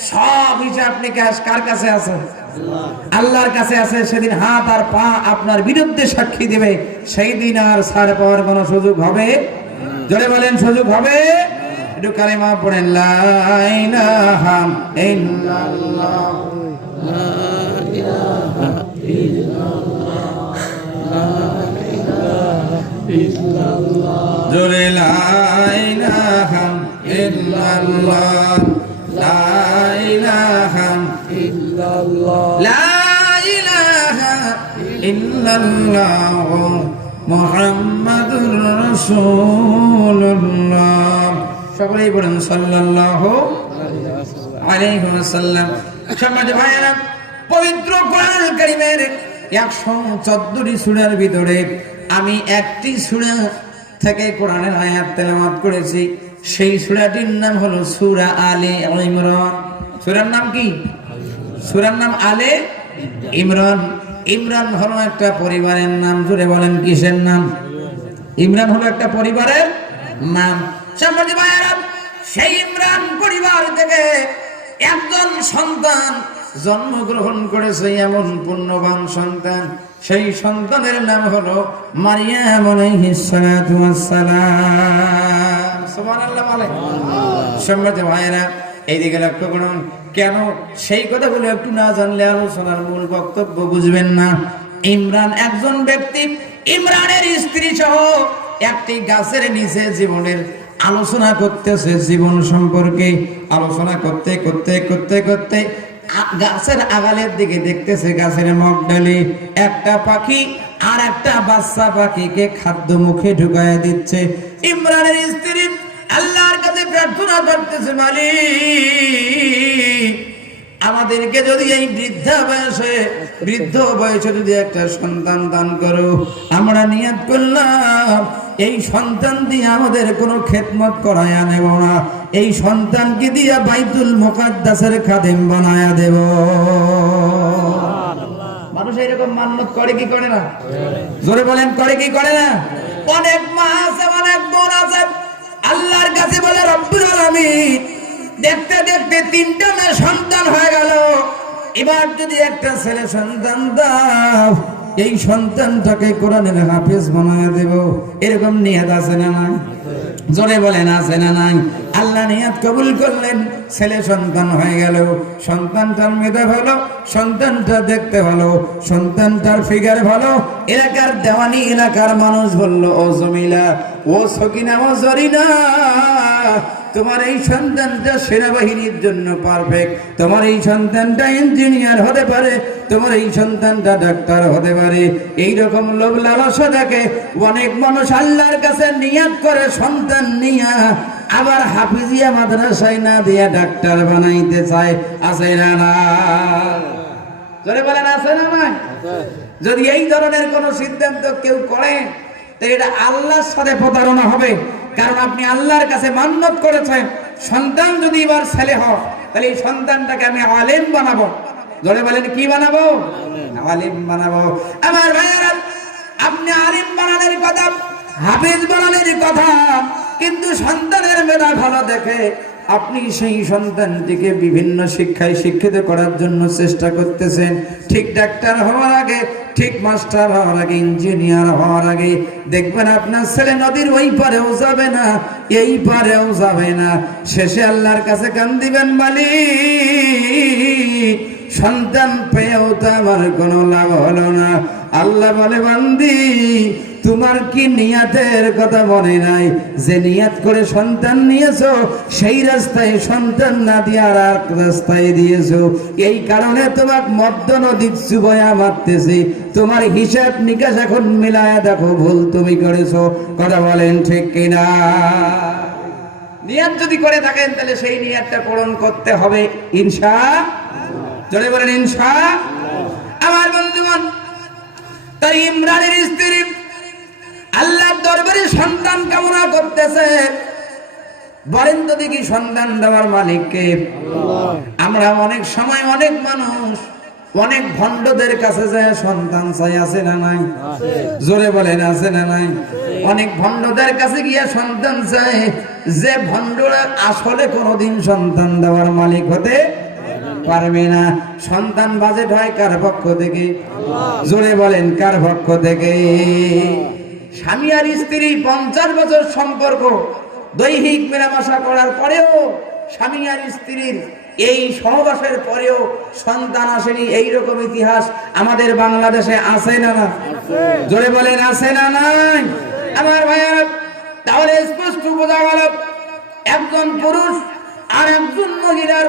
সব হিসাব নিকাশ কার কাছে আছে? আল্লাহর কাছে আছে। সেদিন হাত আর পা আপনার বিরুদ্ধে সাক্ষী দেবে। সেই দিন আর ছাড় পাওয়ার কোনো সুযোগ হবে? জোরে বলেন সুযোগ হবে? একটু কালিমা পড়েন, লা ইলাহা ইল্লাল্লাহ, লা ইলাহা ইল্লাল্লাহ, লা ইলাহা ইল্লাল্লাহ। জোরে লা ইলাহা ইল্লাল্লাহ, লা ইলাহা ইল্লাল্লাহ, লা ইলাহা ইল্লাল্লাহ, মুহাম্মাদুর রাসূলুল্লাহ। সকলেই বলেন সাল্লাল্লাহু আলাইহি ওয়াসাল্লাম। সম্মানিত ভাইয়েরা, পবিত্র কোরআন কারীমের 114টি সূরার ভিতরে আমি একটি সূরা থেকে কোরআনের আয়াত তেলাওয়াত করেছি। সেই সূরাটির নাম হলো সূরা আলে ইমরান। সূরার নাম কি? সূরার নাম আলে ইমরান। ইমরান হলো একটা পরিবারের নাম। জোরে বলেন কিসের নাম? ইমরান হলো একটা পরিবারের নাম। সম্মানিত ভাইয়েরা, সেই ইমরান পরিবার থেকে একজন সন্তান জন্মগ্রহণ করেছে, এমন পুণ্যবান সন্তান সেই সন্তানের নাম হলো মারিয়াম আলাইহিস সালাতু ওয়াস সালাম। সুবহানাল্লাহ বলেন। সম্মানিত ভাইরা, এইদিকে লক্ষ্য করুন। কেন সেই কথাগুলো একটু না জানলে আলোচনার মূল বক্তব্য বুঝবেন না। ইমরান একজন ব্যক্তি, ইমরানের স্ত্রী সহ একটি গাছের নিচে জীবনের আলোচনা করতেছে, জীবন সম্পর্কে আলোচনা করতে করতে করতে করতে গাছের আগালের দিকে দেখতেছে গাছের মগডালে একটা পাখি আর একটা বাচ্চা পাখিকে খাদ্য মুখে ঢুকায় দিচ্ছে। ইমরানের স্ত্রী আল্লাহর কাছে প্রার্থনা করতেছে, মালিক আমাদেরকে যদি এই বৃদ্ধ বয়সে যদি একটা সন্তান দান করো, আমরা নিয়ত করলাম এই সন্তান দিয়ে আমাদের কোনো খেদমত করায়া নেব না, এই সন্তানকে দিয়ে বাইতুল মুকাদ্দাসের খাদেম বানায়া দেব। মানুষ এরকম মান্যত করে কি করে না? জোরে বলেন, করে কি করে না? অনেক মা আছে, অনেক বোন আছে, আল্লাহর কাছে বলে রব্বুল আলামিন দেখতে দেখতে 3টা মেয়ে সন্তান হয়ে গেল, এবার যদি একটা ছেলে সন্তান দাও, এই সন্তানটাকে কোরআনের হাফেজ বানায় দেব। এরকম নিয়ত আছে না নাই? জোরে বলেন, আছে না নাই? আল্লাহ নিয়ত কবুল করলেন, ছেলে সন্তান হয়ে গেল। সন্তানটার মেধা ভালো, সন্তানটা দেখতে ভালো, সন্তানটার ফিগার ভালো। এলাকার দেওয়ানি, এলাকার মানুষ বলল, ও জমিলা, ও সকিনা, ও জরিনা, তোমার এই সন্তানটা সেনাবাহিনীর জন্য পারফেক্ট, তোমার এই সন্তানটা ইঞ্জিনিয়ার হতে পারে, তোমার এই সন্তানটা ডাক্তার হতে পারে। এইরকম লোভ লালসা দেখে অনেক মানুষ আল্লাহর কাছে নিয়াত করে সন্তান নিয়া, আবার হাফিজিয়া মাদ্রাসায় না দিয়া ডাক্তার বানাইতে চায়। আছে না না? জোরে বলেন, আছে না না? যদি এই ধরনের কোন সিদ্ধান্ত কেউ করে, তো এটা আল্লাহর সাথে প্রতারণা হবে। কারণ আপনি আল্লাহর কাছে মান্যত করেছেন, সন্তান যদি এবার ছেলে হয়, তাহলে এই সন্তানটাকে আমি আলেম বানাবো। জোরে বলেন, কি বানাবো? আলেম বানাবো। আমার ভাইয়েরা, আপনি আলেম বানানোর কথা, হাফেজ বানানোর কথা, কিন্তু সন্তানের মেধা ভালো দেখে আপনি সেই সন্তানটিকে বিভিন্ন শিক্ষায় শিক্ষিত করার জন্য চেষ্টা করতেছেন। ঠিক ডাক্তার হওয়ার আগে, ঠিক মাস্টার হওয়ার আগে, ইঞ্জিনিয়ার হওয়ার আগে দেখবেন আপনার ছেলে নদীর ওই পারেও যাবে না, এই পারেও যাবে না। শেষে আল্লাহর কাছে কান দিবেন, মালিক সন্তান পেয়েও তো আমার কোনো লাভ হলো না। আল্লাহ বলে, বান্দি তোমার কি নিয়াতের কথা মনে নাই? যে নিয়াত করে সন্তান নিয়েছো, সেই রাস্তায় সন্তান না দিয়ে আর এক রাস্তায় দিয়েছো। এই কারণে তোমার মধ্য নদীর চুবয়া মারতেছি। তোমার হিসাব নিকাশ এখন মিলায় দেখো, ভুল তুমি করেছো। কথা বলেন ঠিক কিনা? নিয়াত যদি করে থাকেন, তাহলে সেই নিয়াতটা পূরণ করতে হবে ইনশাআল্লাহ। জোরে বলেন ইনশাআল্লাহ। আমার বন্ধুগণ, তাই ইমরানের স্ত্রী আল্লাহর দরবারে সন্তান কামনা করতেছে। বলেন তো দেখি, সন্তান দেওয়ার মালিক কে? আমরা অনেক সময় অনেক মানুষ অনেক ভণ্ডদের কাছে যায় সন্তান চাই। আছে না নাই? জোরে বলেন, আছে না নাই? অনেক ভণ্ডদের কাছে গিয়ে সন্তান চায়, যে ভণ্ডরা আসলে কোনোদিন সন্তান দেওয়ার মালিক হতে পারবে না। সন্তান বাজেট হয় কার পক্ষ থেকে? জোরে বলেন, কার পক্ষ থেকে? স্বামী আর স্ত্রী 50 বছর সম্পর্ক, দৈহিক মেলামেশা করার পরেও, স্বামী আর স্ত্রীর এই সহবাসের পরেও সন্তান আসেনি, এইরকম ইতিহাস আমাদের বাংলাদেশে আছে না না? জোরে বলেন, আছে না নাই? আমার ভাইয়েরা, তাহলে স্পষ্ট বোঝা গেল, একজন পুরুষ আর একজন মহিলার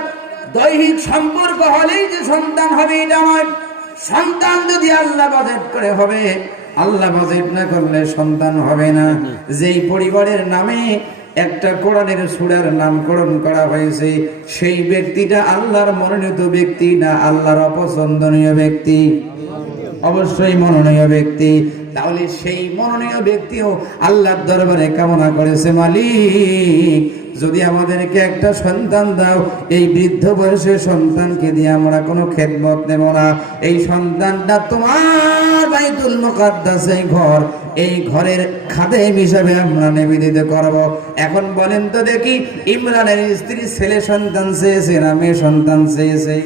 দৈহিক সম্পর্ক হলেই যে সন্তান হবে এটা নয়। সন্তান যদি আল্লাহ বাজেট করে হবে, আল্লাহ বাজেট না করলে সন্তান হবে না। যেই পরিবারের নামে একটা কোরআনের সূরার নামকরণ করা হয়েছে, সেই ব্যক্তিটা আল্লাহর মনোনীত ব্যক্তি না আল্লাহর অপছন্দনীয় ব্যক্তি? অবশ্যই মনোনীয় ব্যক্তি। তাহলে সেই মনোনীয় ব্যক্তিও আল্লাহর দরবারে কামনা করেছে, মালিক যদি আমাদেরকে একটা সন্তান দাও, এই বৃদ্ধ বয়সে সন্তানকে দিয়ে আমরা কোনো খেদমত নেব না। এই সন্তানটা তোমার বাইতুল মুকাদ্দাসে ঘর, এই ঘরের খাদেম হিসাবে আমরা নিবেদিত করব। এখন বলেন তো দেখি, ইমরানের স্ত্রী ছেলে সন্তান চেয়েছে না মেয়ে সন্তান চেয়েছে?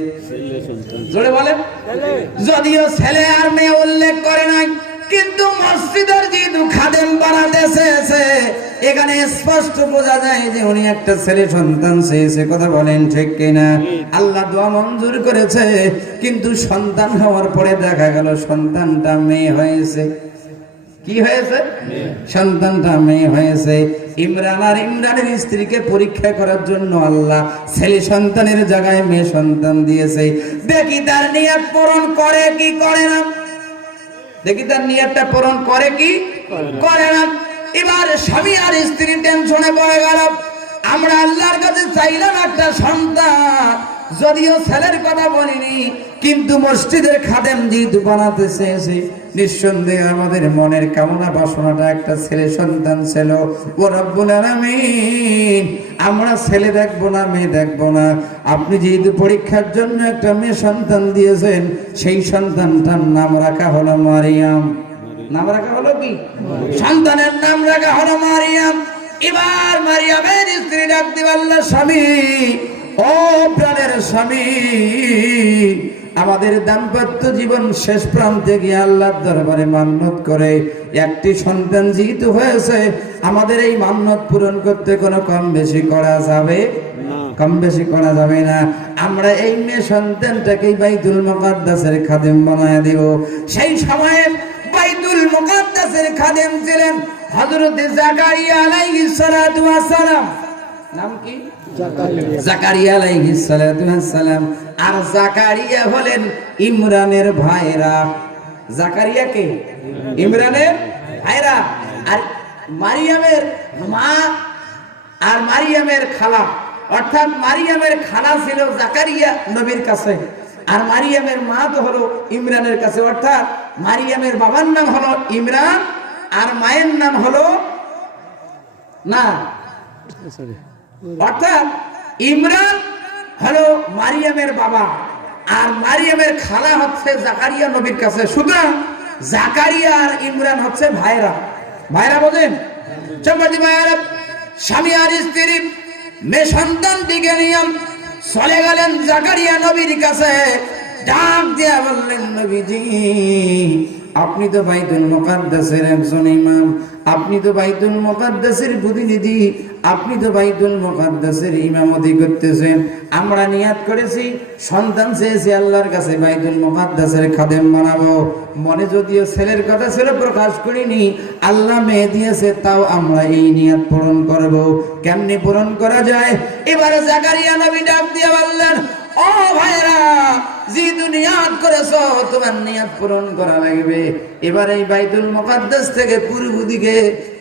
জোরে বলেন। যদিও ছেলে আর মেয়ে উল্লেখ করে নাই, কিন্তু মসজিদের যেহেতু খাদেম বানাতেছে এখানে স্পষ্ট বোঝা যায় যে উনি একটা ছেলে সন্তান চেয়েছে। কথা বলেন ঠিক কিনা? আল্লাহ দোয়া মঞ্জুর করেছে, কিন্তু সন্তান হওয়ার পরে দেখা গেল সন্তানটা মেয়ে হয়েছে। কি হয়েছে? সন্তানটা মেয়ে হয়েছে। ইমরান আর ইমরানের স্ত্রীকে পরীক্ষা করার জন্য আল্লাহ ছেলে সন্তানের জায়গায় মেয়ে সন্তান দিয়েছে। দেখি তার নিয়ত পূরণ করে কি করে না, দেখি তার নিয়তটা পূরণ করে কি করে না। এবার স্বামী আর স্ত্রী টেনশনে পড়ে গেল। আমরা আল্লাহর কাছে চাইলাম একটা সন্তান, যদিও ছেলের কথা বলিনি, কিন্তু মসজিদের খাদেম যেহেতু বানাতে চেয়েছি, নিঃসন্দেহে আমাদের মনের কামনা বাসনাটা একটা ছেলে সন্তান ছিল। ও রব্বুল আলামিন, আমরা ছেলে দেখবো না মেয়ে দেখবো না, আপনি যেহেতু পরীক্ষার জন্য একটা মেয়ে সন্তান দিয়েছেন, সেই সন্তানটার নাম রাখা হলো মারিয়াম। নাম রাখা হলো কি? সন্তানের নাম রাখা হলো মারিয়াম। এবার মারিয়ামের স্ত্রী ডাক দিয়ে বলল, স্বামী, ও প্রাণের স্বামী, আমাদের দাম্পত্য জীবন শেষ প্রান্তে গিয়ে আল্লাহর দরবারে মান্নত করে একটি সন্তান যেহেতু হয়েছে, আমাদের এই মান্নত পূরণ করতে কোনো কম বেশি করা যাবে? কম বেশি করা যাবে না। আমরা এই মেয়ে সন্তানটাকে বাইতুল মুকাদ্দাসের খাদেম বানায় দেব। সেই সময়ে বাইতুল মুকাদ্দাসের খাদেম ছিলেন হযরত জাকারিয়া আলাইহিস সালাতু ওয়াস সালাম। নাম কি? জাকারিয়া আলাইহিস সালাতু ওয়াস সালাম। আর জাকারিয়া হলেন ইমরানের ভাইরা। জাকারিয়া কে? ইমরানের ভাইরা। আর মারিয়ামের মা আর মারিয়ামের খালা, অর্থাৎ মারিয়ামের খালা ছিল জাকারিয়া নবীর কাছে, আর মারিয়ামের মা তো হলো ইমরানের কাছে। অর্থাৎ মারিয়ামের বাবার নাম হলো ইমরান আর মায়ের নাম হলো না, অর্থাৎ ইমরান হলো মারিয়ামের বাবা আর মারিয়ামের খালা হচ্ছে জাকারিয়া নবীর কাছে। সুতরাং জাকারিয়া আর ইমরান হচ্ছে ভাইরা। ভাইরা বোঝেন? সম্মানিত ভাইরা, স্বামী আর স্ত্রী মেয়ে সন্তানটিকে নিয়ে চলে গেলেন জাকারিয়া নবীর কাছে। ডাক দিয়া বললেন, নবীজি, আপনি তো বাইতুল মুকাদ্দাসের একজন ইমাম, আপনি তো বাইতুল মুকাদ্দাসের প্রতিনিধি, আপনি তো বাইতুল মুকাদ্দাসের ইমামতি করতেছেন। আমরা নিয়াত করেছি, সন্তান চেয়েছি আল্লাহর কাছে, বাইতুল মুকাদ্দাসের খাদেম বানাবো। মনে যদিও ছেলের কথা ছিল, প্রকাশ করিনি। আল্লাহ মেয়ে দিয়েছে, তাও আমরা এই নিয়াত পূরণ করব। কেমনি পূরণ করা যায়? এবারে জাকারিয়া নবী ডাক দিয়ে বললেন, ও ভাইরা, যেহেতু নিয়াত করেছো, তোমার নিয়াত পূরণ করা লাগবে। এবার এই বাইতুল মুকাদ্দাস থেকে পূর্ব দিকে,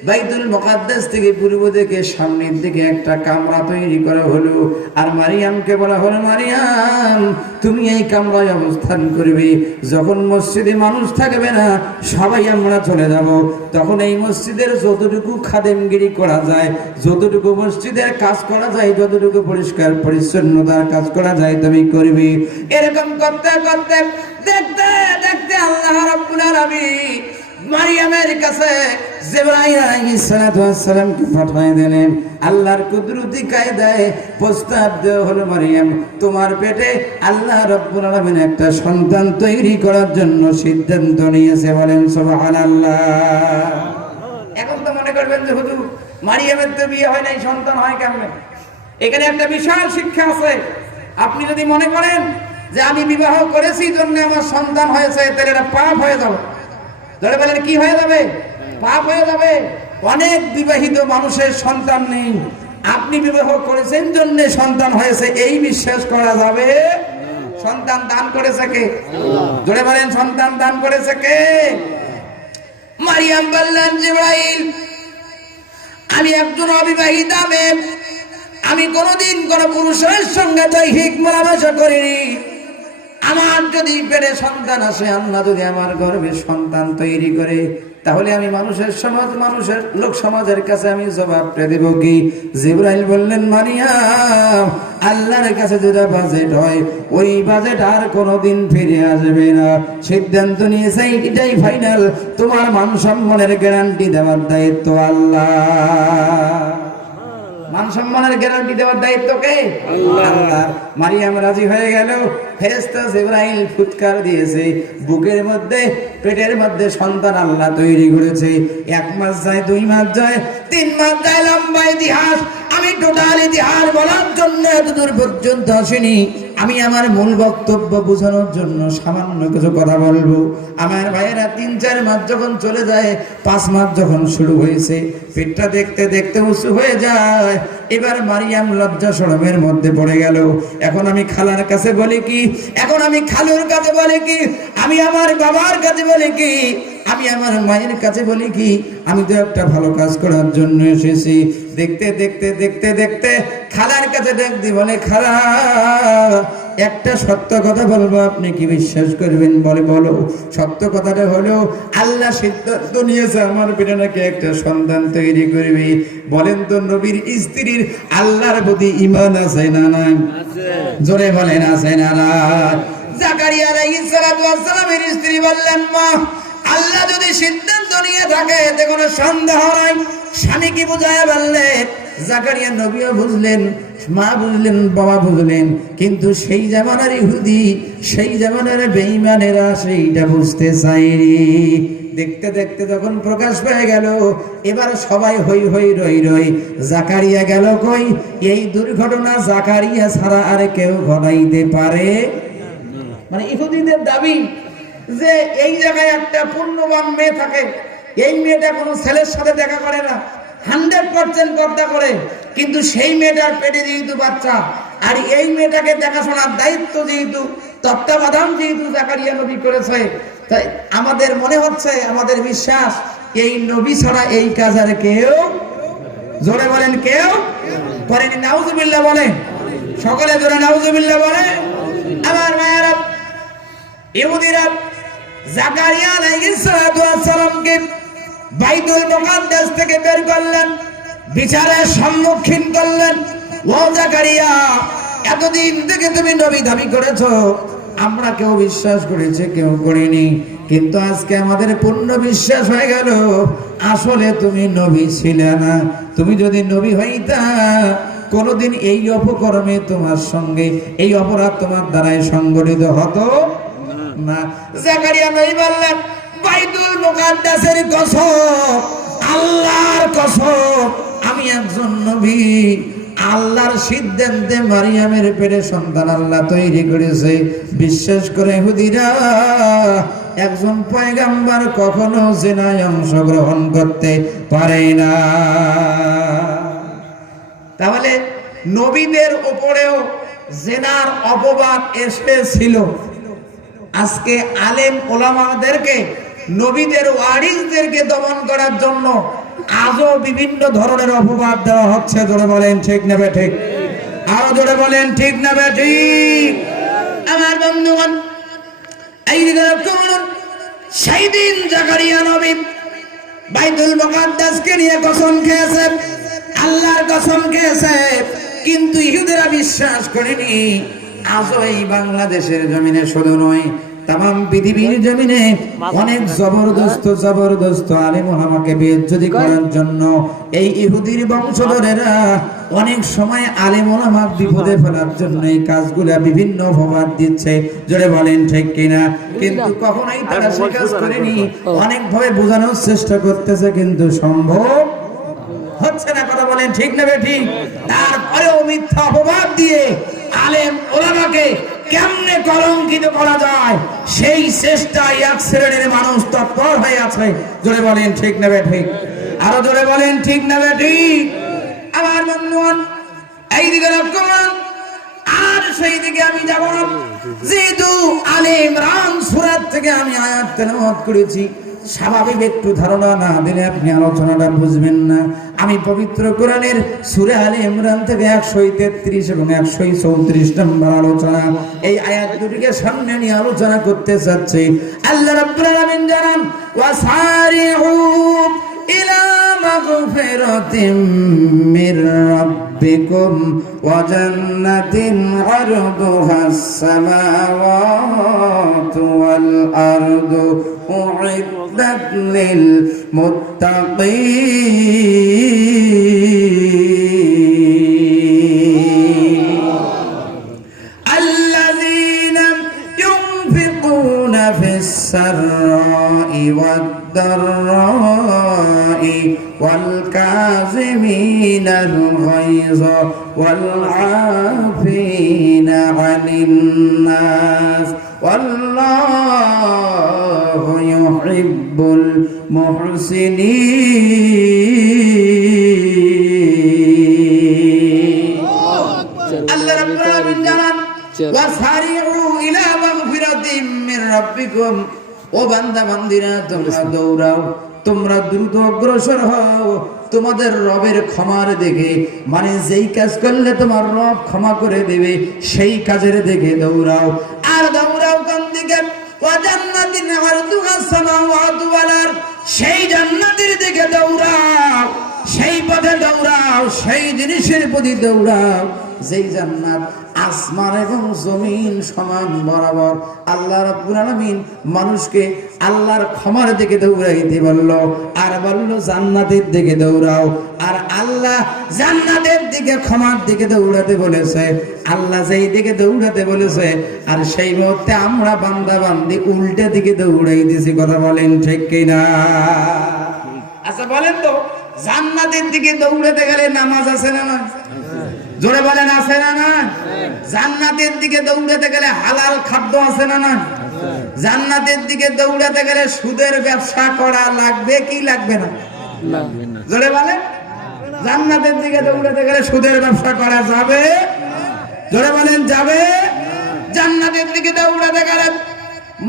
বাইতুল মুকাদ্দাস থেকে পূর্ব দিকে সামনের দিকে একটা কামরা তৈরি করা হলো। আর মারিয়ামকে বলা হলো, মারিয়াম, তুমি এই কামরায় অবস্থান করবে। যখন মসজিদে মানুষ থাকবে না, সবাই আমরা চলে যাব, তখন এই মসজিদের যতটুকু খাদেমগিরি করা যায়, যতটুকু মসজিদের কাজ করা যায়, যতটুকু পরিষ্কার পরিচ্ছন্নতার কাজ করা যায়, তুমি করবে। এরকম করতে করতে দেখতে দেখতে আল্লাহ রাব্বুল আলামিন মারিয়ামের কাছে জিবরাইল আলাইহিস সালাতু ওয়াস সালামকে পাঠিয়ে দিলেন। আল্লাহর কুদরতি কায়দায় প্রস্তাব দেওয়া হলো, মারিয়াম, তোমার পেটে আল্লাহ রাব্বুল আলামিন একটা সন্তান তৈরি করার জন্য সিদ্ধান্ত নিয়েছে। বলেন সুবহানাল্লাহ। এখন তো মনে করবেন যে হুজুর, মারিয়ামের তো বিয়ে হয় নাই, সন্তান হয় কেমনে? এখানে একটা বিশাল শিক্ষা আছে। আপনি যদি মনে করেন যে আমি বিবাহ করেছি জন্য আমার সন্তান হয়েছে, তাহলে এটা পাপ হয়ে যাবে। ধরে বলেন কি হয়ে যাবে? পাপ হয়ে যাবে। অনেক বিবাহিত মানুষের সন্তান নেই, আপনি বিবাহ করেছেন জন্য সন্তান হয়েছে, এই বিশ্বাস করা যাবে? সন্তান দান করেছে কে? ধরে বলেন, সন্তান দান করেছে কে? মারিয়াম বললেন, জিবরাইল, আমি একজন অবিবাহিতা মেয়ে, আমি কোনোদিন কোন পুরুষের সঙ্গে দৈহিক মেলামেশা করিনি। আমার যদি পেটে সন্তান আসে, আল্লাহ যদি আমার গর্ভে সন্তান তৈরি করে, তাহলে আমি মানুষের সমাজ, মানুষের লোক সমাজের কাছে আমি জবাবটা দেব কি? জিবরাইল বললেন, মারিয়াম, আল্লাহর কাছে যেটা বাজেট হয়, ওই বাজেট আর কোনোদিন ফিরে আসবে না। সিদ্ধান্ত নিয়েছে, এটাই ফাইনাল। তোমার মান সম্মানের গ্যারান্টি দেওয়ার দায়িত্ব আল্লাহ। মান সম্মানের গ্যারান্টি দেওয়ার দায়িত্ব কে? আল্লাহ। মারিয়াম রাজি হয়ে গেল, ফেরেশতা জিবরাইল ফুৎকার দিয়েছে, বুকের মধ্যে পেটের মধ্যে সন্তান আল্লাহ তৈরি করেছে। 1 মাস যায়, 2 মাস যায়, 3 মাস যায়, লম্বা ইতিহাস। আমি টোটাল ইতিহাস বলার জন্য এতদূর পর্যন্ত আসিনি। আমি আমার মূল বক্তব্য বোঝানোর জন্য সামান্য কিছু কথা বলবো। আমার ভাইয়েরা 3-4 মাস যখন চলে যায়, 5 মাস যখন শুরু হয়েছে, পেটটা দেখতে দেখতে উঁচু হয়ে যায়। এবার মারিয়াম লজ্জা শরমের মধ্যে পড়ে গেল। এখন আমি খালার কাছে বলি কি, এখন আমি খালুর কাছে বলি কি, আমি আমার বাবার কাছে বলি কি, আমি আমার মায়ের কাছে বলি কি, আমি তো একটা ভালো কাজ করার জন্য এসেছি। দেখতে দেখতে দেখতে দেখতে খালার কাছে দেখতে বলে, খালা একটা সত্য কথা বলবো, আপনি কি বিশ্বাস করবেন? বলে বলো। সত্য কথাটা হলো, আল্লাহ সিদ্ধান্ত নিয়েছে আমার পেটে নাকি একটা সন্তান তৈরি করবে। বলেন তো, নবীর স্ত্রীর আল্লাহর প্রতি ঈমান আছে না নাই? জোরে বলেন আছে না নাই? জাকারিয়া আলাইহিস সালাতু ওয়াস সালামের স্ত্রী বললেন, মা আল্লাহ যদি সিদ্ধান্ত নিয়ে থাকে এতে কোনো সন্দেহ নাই। স্বামীকে বুঝায় বললেন। জাকারিয়া নবীও বুঝলেন, মা বুঝলেন, বাবা বুঝলেন, কিন্তু সেই জামানার ইহুদি, সেই জামানার বেঈমানেরা সেইটা বুঝতে চায়নি। দেখতে দেখতে যখন প্রকাশ পেয়ে গেল, এবার সবাই হই হই রই রই। জাকারিয়া গেল কই? এই দুর্ঘটনা জাকারিয়া ছাড়া আর কেউ ঘটাইতে পারে? মানে ইহুদিদের দাবি যে এই জায়গায় একটা পূর্ণবান মেয়ে থাকে, এই মেয়েটা কোনো ছেলের সাথে দেখা করে না, 100% পর্দা করে, কিন্তু সেই মেয়েটার পেটে যেহেতু বাচ্চা, আর এই মেয়েটাকে দেখাশোনার দায়িত্ব যেহেতু, তত্ত্বাবধান যেহেতু জাকারিয়া নবী করেছে, তাই আমাদের মনে হচ্ছে, আমাদের বিশ্বাস, এই নবী ছাড়া এই কাজ আর কেউ, জোরে বলেন, কেউ করেনি। নাউজুবিল্লাহ বলেন, সকলে জোরে নাউজুবিল্লাহ বলে। আমার মায়েরা, ইহুদিরা জাকারিয়া আলাইহিস সালাতু ওয়াস সালামকে বাইতুল মুকাদ্দাস থেকে বের করলেন, বিচারের সম্মুখীন করলেন। ও জাকারিয়া, এতদিন থেকে তুমি নবী দাবি করেছো, আমরা কেউ বিশ্বাস করেছে, কেউ করিনি, কিন্তু আজকে আমাদের পূর্ণ বিশ্বাস হয়ে গেল আসলে তুমি নবী ছিলে না। তুমি যদি নবী হইতা, কোনদিন এই অপকর্মে তোমার সঙ্গে, এই অপরাধ তোমার দ্বারাই সংগঠিত হতো না। জাকারিয়া নবী বললেন, বাইতুল মুকাদ্দাসের কসম, আল্লাহর কসম, আমি একজন নবী। আল্লাহর সিদ্ধান্তে মারিয়ামের পেটে সন্তান আল্লাহ তৈরি করেছে। বিশ্বাস করে ইহুদিরা, একজন পয়গাম্বর কখনো জিনায় অংশগ্রহণ করতে পারে না। তাহলে নবীদের উপরেও জিনার অপবাদ এসেছিল। আজকে আলেম ওলামাদেরকে, নবীদের ওয়ারিসদেরকে দমন করার জন্য আজও বিভিন্ন ধরনের অপবাদ দেওয়া হচ্ছে। জোরে বলেন ঠিক না ঠিক? আরো জোরে বলেন ঠিক না ঠিক? আমার বন্ধুগণ, এই দিকে লক্ষ্য করুন, সেই দিন জাকারিয়া নবী বাইতুল মুকাদ্দাসকে নিয়ে কসম খেয়েছে, আল্লাহর কসম খেয়েছে, কিন্তু ইহুদিরা বিশ্বাস করেনি। আজও এই বাংলাদেশের জমিনে শুধু নয়, তাম পৃথিবীর জমিনে অনেক জবরদস্ত আলেম ওলামাকে বেইজ্জতি করার জন্য এই ইহুদির বংশধরেরা অনেক সময় আলেম ওলামা বিপদে ফেলার জন্য এই কাজগুলা বিভিন্ন অপবাদ দিচ্ছে। জোরে বলেন ঠিক কিনা? কিন্তু কখনোই তারা সে কাজ করেনি। অনেক ভাবে বোঝানোর চেষ্টা করতেছে, কিন্তু সম্ভব হচ্ছে না। কথা বলেন ঠিক না ঠিক? তারপরেও মিথ্যা অপবাদ দিয়ে আলেম ওলামাকে কেমনে কলঙ্কিত করা যায়, সেই চেষ্টায় এক শ্রেণীর মানুষ তৎপর হয়ে আছে। জোরে বলেন ঠিক না ঠিক? আরো জোরে বলেন ঠিক না ঠিক? আমার বন্ধুগণ, এই দিকে লক্ষ্য করুন, আর সেই দিকে আমি যাব না। যেহেতু আলে ইমরান সূরা থেকে আমি আয়াত তেলাওয়াত করেছি, স্বাভাবিক একটু ধারণা না দিলে আপনি আলোচনাটা বুঝবেন না। আমি পবিত্র কোরআনের সূরা আলে ইমরান থেকে 133 এবং 134 নম্বর আলোচনা, এই আয়াত দুটিকে সামনে নিয়ে আলোচনা করতে যাচ্ছি। আল্লাহ রাব্বুল আলামিন জানান, ওয়াসারিউ ইলা মাগফিরাতিম মির রাব্বিকুম ওয়া জান্নাতিন আরদুহাস সামাওয়াতু ওয়াল আরদু উইদ্দাত লিল মুত্তাকিন। والضراء والكاظمين الغيظ والعافين عن الناس والله يحب المحسنين الله رب العالمين জানান ওয়াসারিউ ইলা মাগফিরাতিম মির রাব্বিকুম ও বান্দা বান্দিরা তোমরা দৌড়াও তোমরা দ্রুত অগ্রসর হও তোমাদের রবের ক্ষমার দিকে মানে যেই কাজ করলে তোমার রব ক্ষমা করে দেবে সেই কাজের দিকে দৌড়াও আর দৌড়াও কোন দিকে ওয়া জান্নাতিন আরদুহাস সামাওয়াতু ওয়াল আরদ সেই জান্নাতের দিকে দৌড়াও সেই পথে দৌড়াও সেই জিনিসের প্রতি দৌড়াও যেই জান্নাত আসমান এবং জমিন সমান বরাবর আল্লাহ রাব্বুল আলামিন মানুষকে আল্লাহর ক্ষমার দিকে দৌড়াইতে বলল আর বলল জান্নাতের দিকে দৌড়াও আর আল্লাহ জান্নাতের দিকে ক্ষমার দিকে দৌড়াতে বলেছে আল্লাহ যেই দিকে দৌড়াতে বলেছে আর সেই মুহূর্তে আমরা বান্দা বান্দি উল্টা দিকে দৌড়াইতেছি কথা বলেন ঠিক কিনা আচ্ছা বলেন তো জান্নাতের দিকে দৌড়াতে গেলে নামাজ আছে না না জোরে বলেন আছে না না জান্নাতের দিকে দৌড়াতে গেলে হালাল খাদ্য আছে না না জান্নাতের দিকে দৌড়াতে গেলে সুদের ব্যবসা করা লাগবে কি লাগবে না জোরে বলেন জান্নাতের দিকে দৌড়াতে গেলে সুদের ব্যবসা করা যাবে জোরে বলেন যাবে জান্নাতের দিকে দৌড়াতে গেলে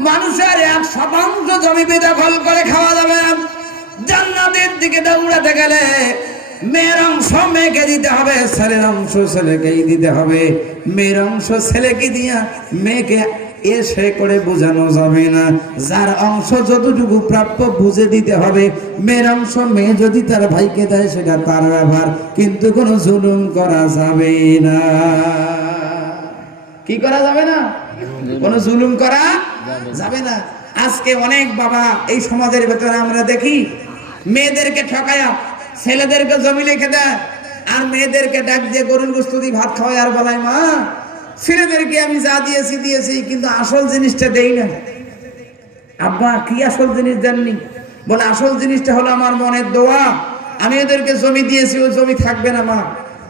মানুষের 1% জমি বেদখল করে খাওয়া যাবে না জান্নাতের দিকে দৌড়াতে গেলে মেয়ের অংশ মেয়েকে দিতে হবে ছেলের অংশ ছেলেকেই দিতে হবে মেয়ের অংশ ছেলেকে দিয়া মেয়েকে এসে করে বোঝানো যাবে না যার অংশ যতটুকু প্রাপ্য বুঝে দিতে হবে মেয়ের অংশ মেয়ে যদি তার ভাইকে দেয় সেটা তার ব্যাপার কিন্তু কোনো জুলুম করা যাবে না কি করা যাবে না কোনো জুলুম করা যাবে না আজকে অনেক বাবা এই সমাজের ভেতরে আমরা দেখি মেয়েদেরকে ঠকায়া ছেলেদেরকে জমি লিখে দেয় আর মেয়েদেরকে ডাক দিয়ে গরুর গোশত দিয়ে ভাত খাওয়ায় আর বলায় মা ছেলেদেরকে আমি যা দিয়েছি কিন্তু আসল জিনিসটা দেই না আব্বা কি আসল জিনিস দেননি বলে আসল জিনিসটা হলো আমার মনের দোয়া আমি এদেরকে জমি দিয়েছি ওই জমি থাকবে না মা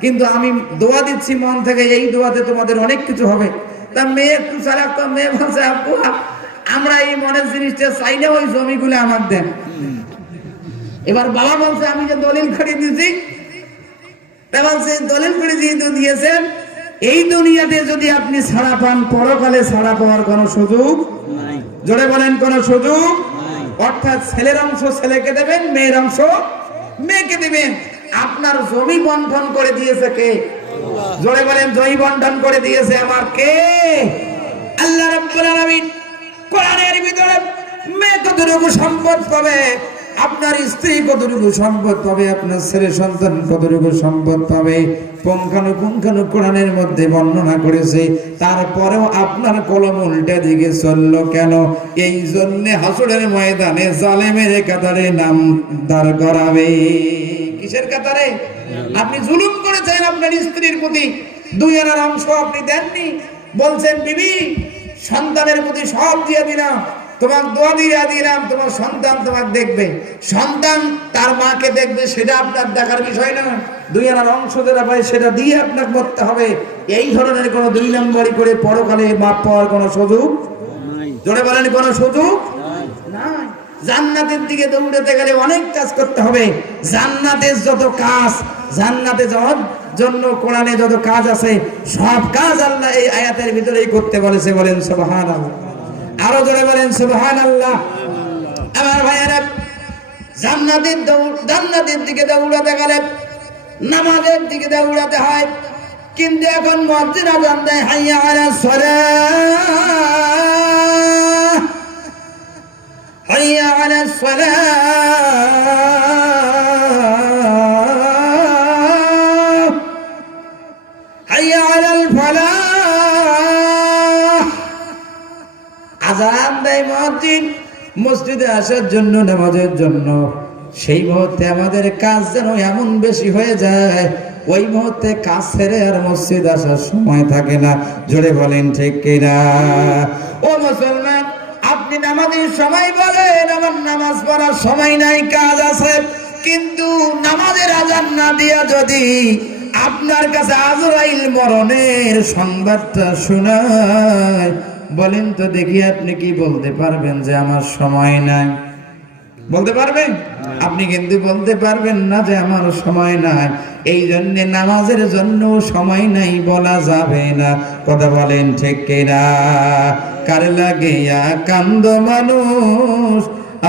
কিন্তু আমি দোয়া দিচ্ছি মন থেকে এই দোয়াতে তোমাদের অনেক কিছু হবে তা মেয়ে একটু চালাক তো মেয়ে বলছে আব্বু আমরা এই মনের জিনিসটা চাই না ওই জমিগুলো আমার দেন এবার বাবা বলছে আমি যে দলিল করে দিয়েছি বলছে দলিল করে দিয়েছেন এই দুনিয়াতে যদি আপনি ছাড়া পান পরকালে ছাড়া পাওয়ার কোনো সুযোগ নাই জোরে বলেন কোনো সুযোগ অর্থাৎ ছেলের অংশ ছেলেকে দেবেন মেয়ের অংশ মেয়েকে দিবেন আপনার জমি বন্টন করে দিয়েছে কে জোরে বলেন জমি বন্টন করে দিয়েছে আমার কে আল্লাহ রাব্বুল আলামিন কোরআনের ভিতরে মেয়ে কতটুকু সম্পদ পাবে আপনার স্ত্রী কতটুকু সম্পদ পাবে আপনার ছেলে সন্তান কতটুকু সম্পদ পাবে পুঙ্খানুপুঙ্খানু কোরআনের মধ্যে বর্ণনা করেছে তারপরেও আপনার কলম উল্টা দিকে চললো কেন এই জন্য হাসরের ময়দানে জালেমের কাতারে নাম দাঁড় করাবে কিসের কাতারে আপনি জুলুম করেছেন আপনার স্ত্রীর প্রতি 2 আনার অংশ আপনি দেননি বলছেন বিবি সন্তানের প্রতি সব দিয়ে দিলাম তোমার দোয়া দিয়ে দিলাম তোমার সন্তান তোমাকে দেখবে সন্তান তার মাকে দেখবে সেটা আপনার দেখার বিষয় না 2 আনার অংশ যেটা পায় সেটা দিয়ে আপনাকে করতে হবে এই ধরনের কোনো 2 নম্বরই করে পরকালে মাপ পাওয়ার কোনো সুযোগ নাই জোরে বলেন কোনো সুযোগ নাই জান্নাতের দিকে দৌড়াতে গেলে অনেক কাজ করতে হবে জান্নাতের যত কাজ জান্নাতে যাওয়ার জন্য কোরআনে যত কাজ আছে সব কাজ আল্লাহ এই আয়াতের ভিতরেই করতে বলেছে বলেন সুবহানাল্লাহ আরো জোরে বলেন সুবহানাল্লাহ আমার ভাইয়েরা জান্নাতের দিকে দৌড়াতে গেলে নামাজের দিকে দৌড়াতে হয় কিন্তু এখন মুয়াজ্জিন আযান দেয় হাইয়া আলাস সালাহ হাইয়া আলাস সালাহ হাইয়া আলাল ফালাহ আযান দেয় মুয়াজ্জিন মসজিদে আসার জন্য নামাজের জন্য সেই মুহূর্তে আমাদের কাজ যেন এমন বেশি হয়ে যায় ওই মুহূর্তে কাজ ছেড়ে আর মসজিদ আসার সময় থাকে না জোরে বলেন ঠিক কিনা ও মুসলমান আপনি আপনি নামাজের সময় বলেন আমার নামাজ পড়ার সময় নাই, কাজ আছে, কিন্তু নামাজের আজান না দিয়া যদি আপনার কাছে আজরাইল মরণের সংবাদটা শোনায়, বলেন তো দেখি আপনি কি বলতে পারবেন যে আমার সময় নাই? বলতে পারবেন? আপনি কিন্তু বলতে পারবেন না যে আমার সময় নাই। এই জন্য নামাজের জন্য সময় নাই বলা যাবে না। কথা বলেন ঠিক কিনা? কার লাগিয়া কান্দ মানুষ,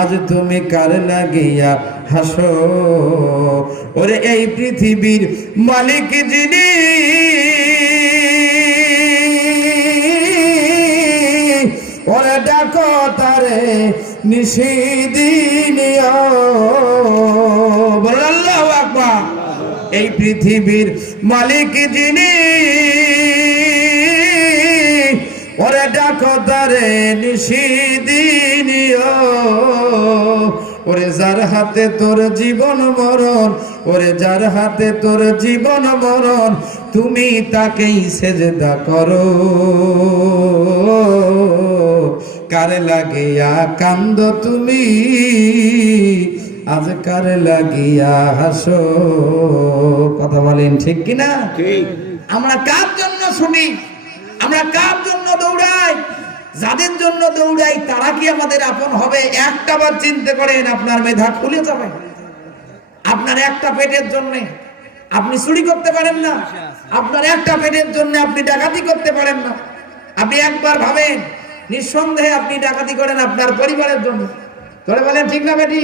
আজ তুমি কার লাগিয়া হাসো? ওরে এই পৃথিবীর মালিক যিনি, ওরে ডাকো তারে নিশিদিনিয়া। বলেন আল্লাহু আকবার। এই পৃথিবীর মালিক যিনি, ওরে ডাকো তারে নিশিদিনিয়া। ওরে যার হাতে তোর জীবন মরণ, ওরে যার হাতে তোর জীবন মরণ, তুমি তাকেই সেজদা করো। কার লাগিয়া কান্দ তুমি, আজ কার লাগিয়া হাসো? কথা বলেন ঠিক কিনা? আমরা কার জন্য শুনি, আমরা কার জন্য দৌড়াই? যাদের জন্য দৌড়াই তারা কি আমাদের আপন হবে? একটা বার চিন্তা করেন, আপনার মেধা খুলে যাবে। আপনার একটা পেটের জন্য আপনি চুরি করতে পারেন না, আপনার একটা পেটের জন্য আপনি ডাকাতি করতে পারেন না। আপনি একবার ভাবেন, নিঃসন্দেহে আপনি ডাকাতি করেন আপনার পরিবারের জন্য। ধরে বলেন ঠিক না বেটি?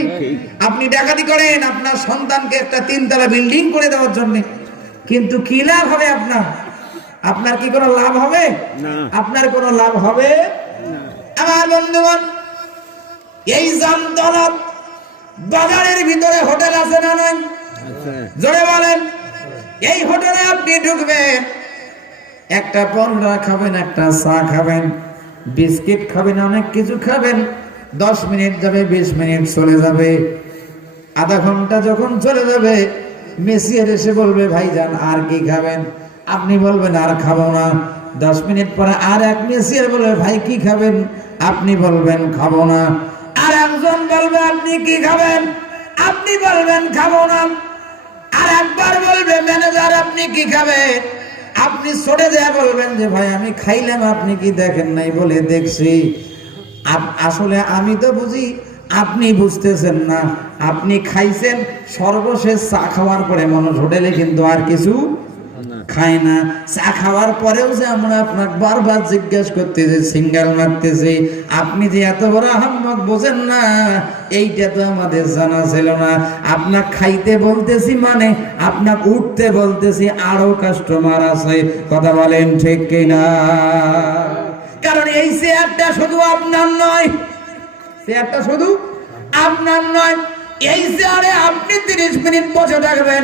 আপনি ডাকাতি করেন আপনার সন্তানকে একটা 3 তলা বিল্ডিং করে দেওয়ার জন্য, কিন্তু কি লাভ হবে আপনার? আপনার কি কোনো লাভ হবে? আপনার কোনো লাভ হবে? আমার বন্ধুগণ, এই জামতলা বাজারের ভিতরে হোটেল আছে না নাই? জোরে বলেন। এই হোটেলে আপনি ঢুকবেন, একটা পরোটা খাবেন, একটা চা খাবেন, বিস্কিট খাবেন, অনেক কিছু খাবেন। 10 মিনিট যাবে, 20 মিনিট চলে যাবে, আধা ঘন্টা যখন চলে যাবে, মেসিয়ার এসে বলবে ভাইজান আর কি খাবেন? আপনি বলবেন আর খাবো না। 10 মিনিট পরে আর এক মেসিয়ার বলবে ভাই কি খাবেন? আপনি বলবেন খাবো না। আর একজন বলবে আপনি কি খাবেন? আপনি বলবেন খাবো না। আর একবার বলবে ম্যানেজার আপনি কি খাবেন? আপনি ছড়ে যায় বলবেন যে ভাই আমি খাইলাম, আপনি কি দেখেন নাই? বলে দেখছি। আসলে আমি তো বুঝি, আপনি বুঝতেছেন না। আপনি খাইছেন, সর্বশেষ চা খাওয়ার পরে মানুষ হোটেলে কিন্তু আর কিছু খায় না। চা খাওয়ার পরেও যে আমরা আপনাকে বারবার জিজ্ঞাসা করতেছি, সিঙ্গাল মারতেছি, আপনি যে এত বড় আহম্মদ বোঝেন না, এইটা তো আমাদের জানা ছিল না। আপনাকে খাইতে বলতেছি মানে আপনাকে উঠতে বলতেছি, আরো কাস্টমার আছে। কথা বলেন ঠিক কিনা? কারণ এই চেয়ারটা শুধু আপনার নয়, চেয়ারটা শুধু আপনার নয়। এই চেয়ারে আপনি 30 মিনিট বসে থাকবেন,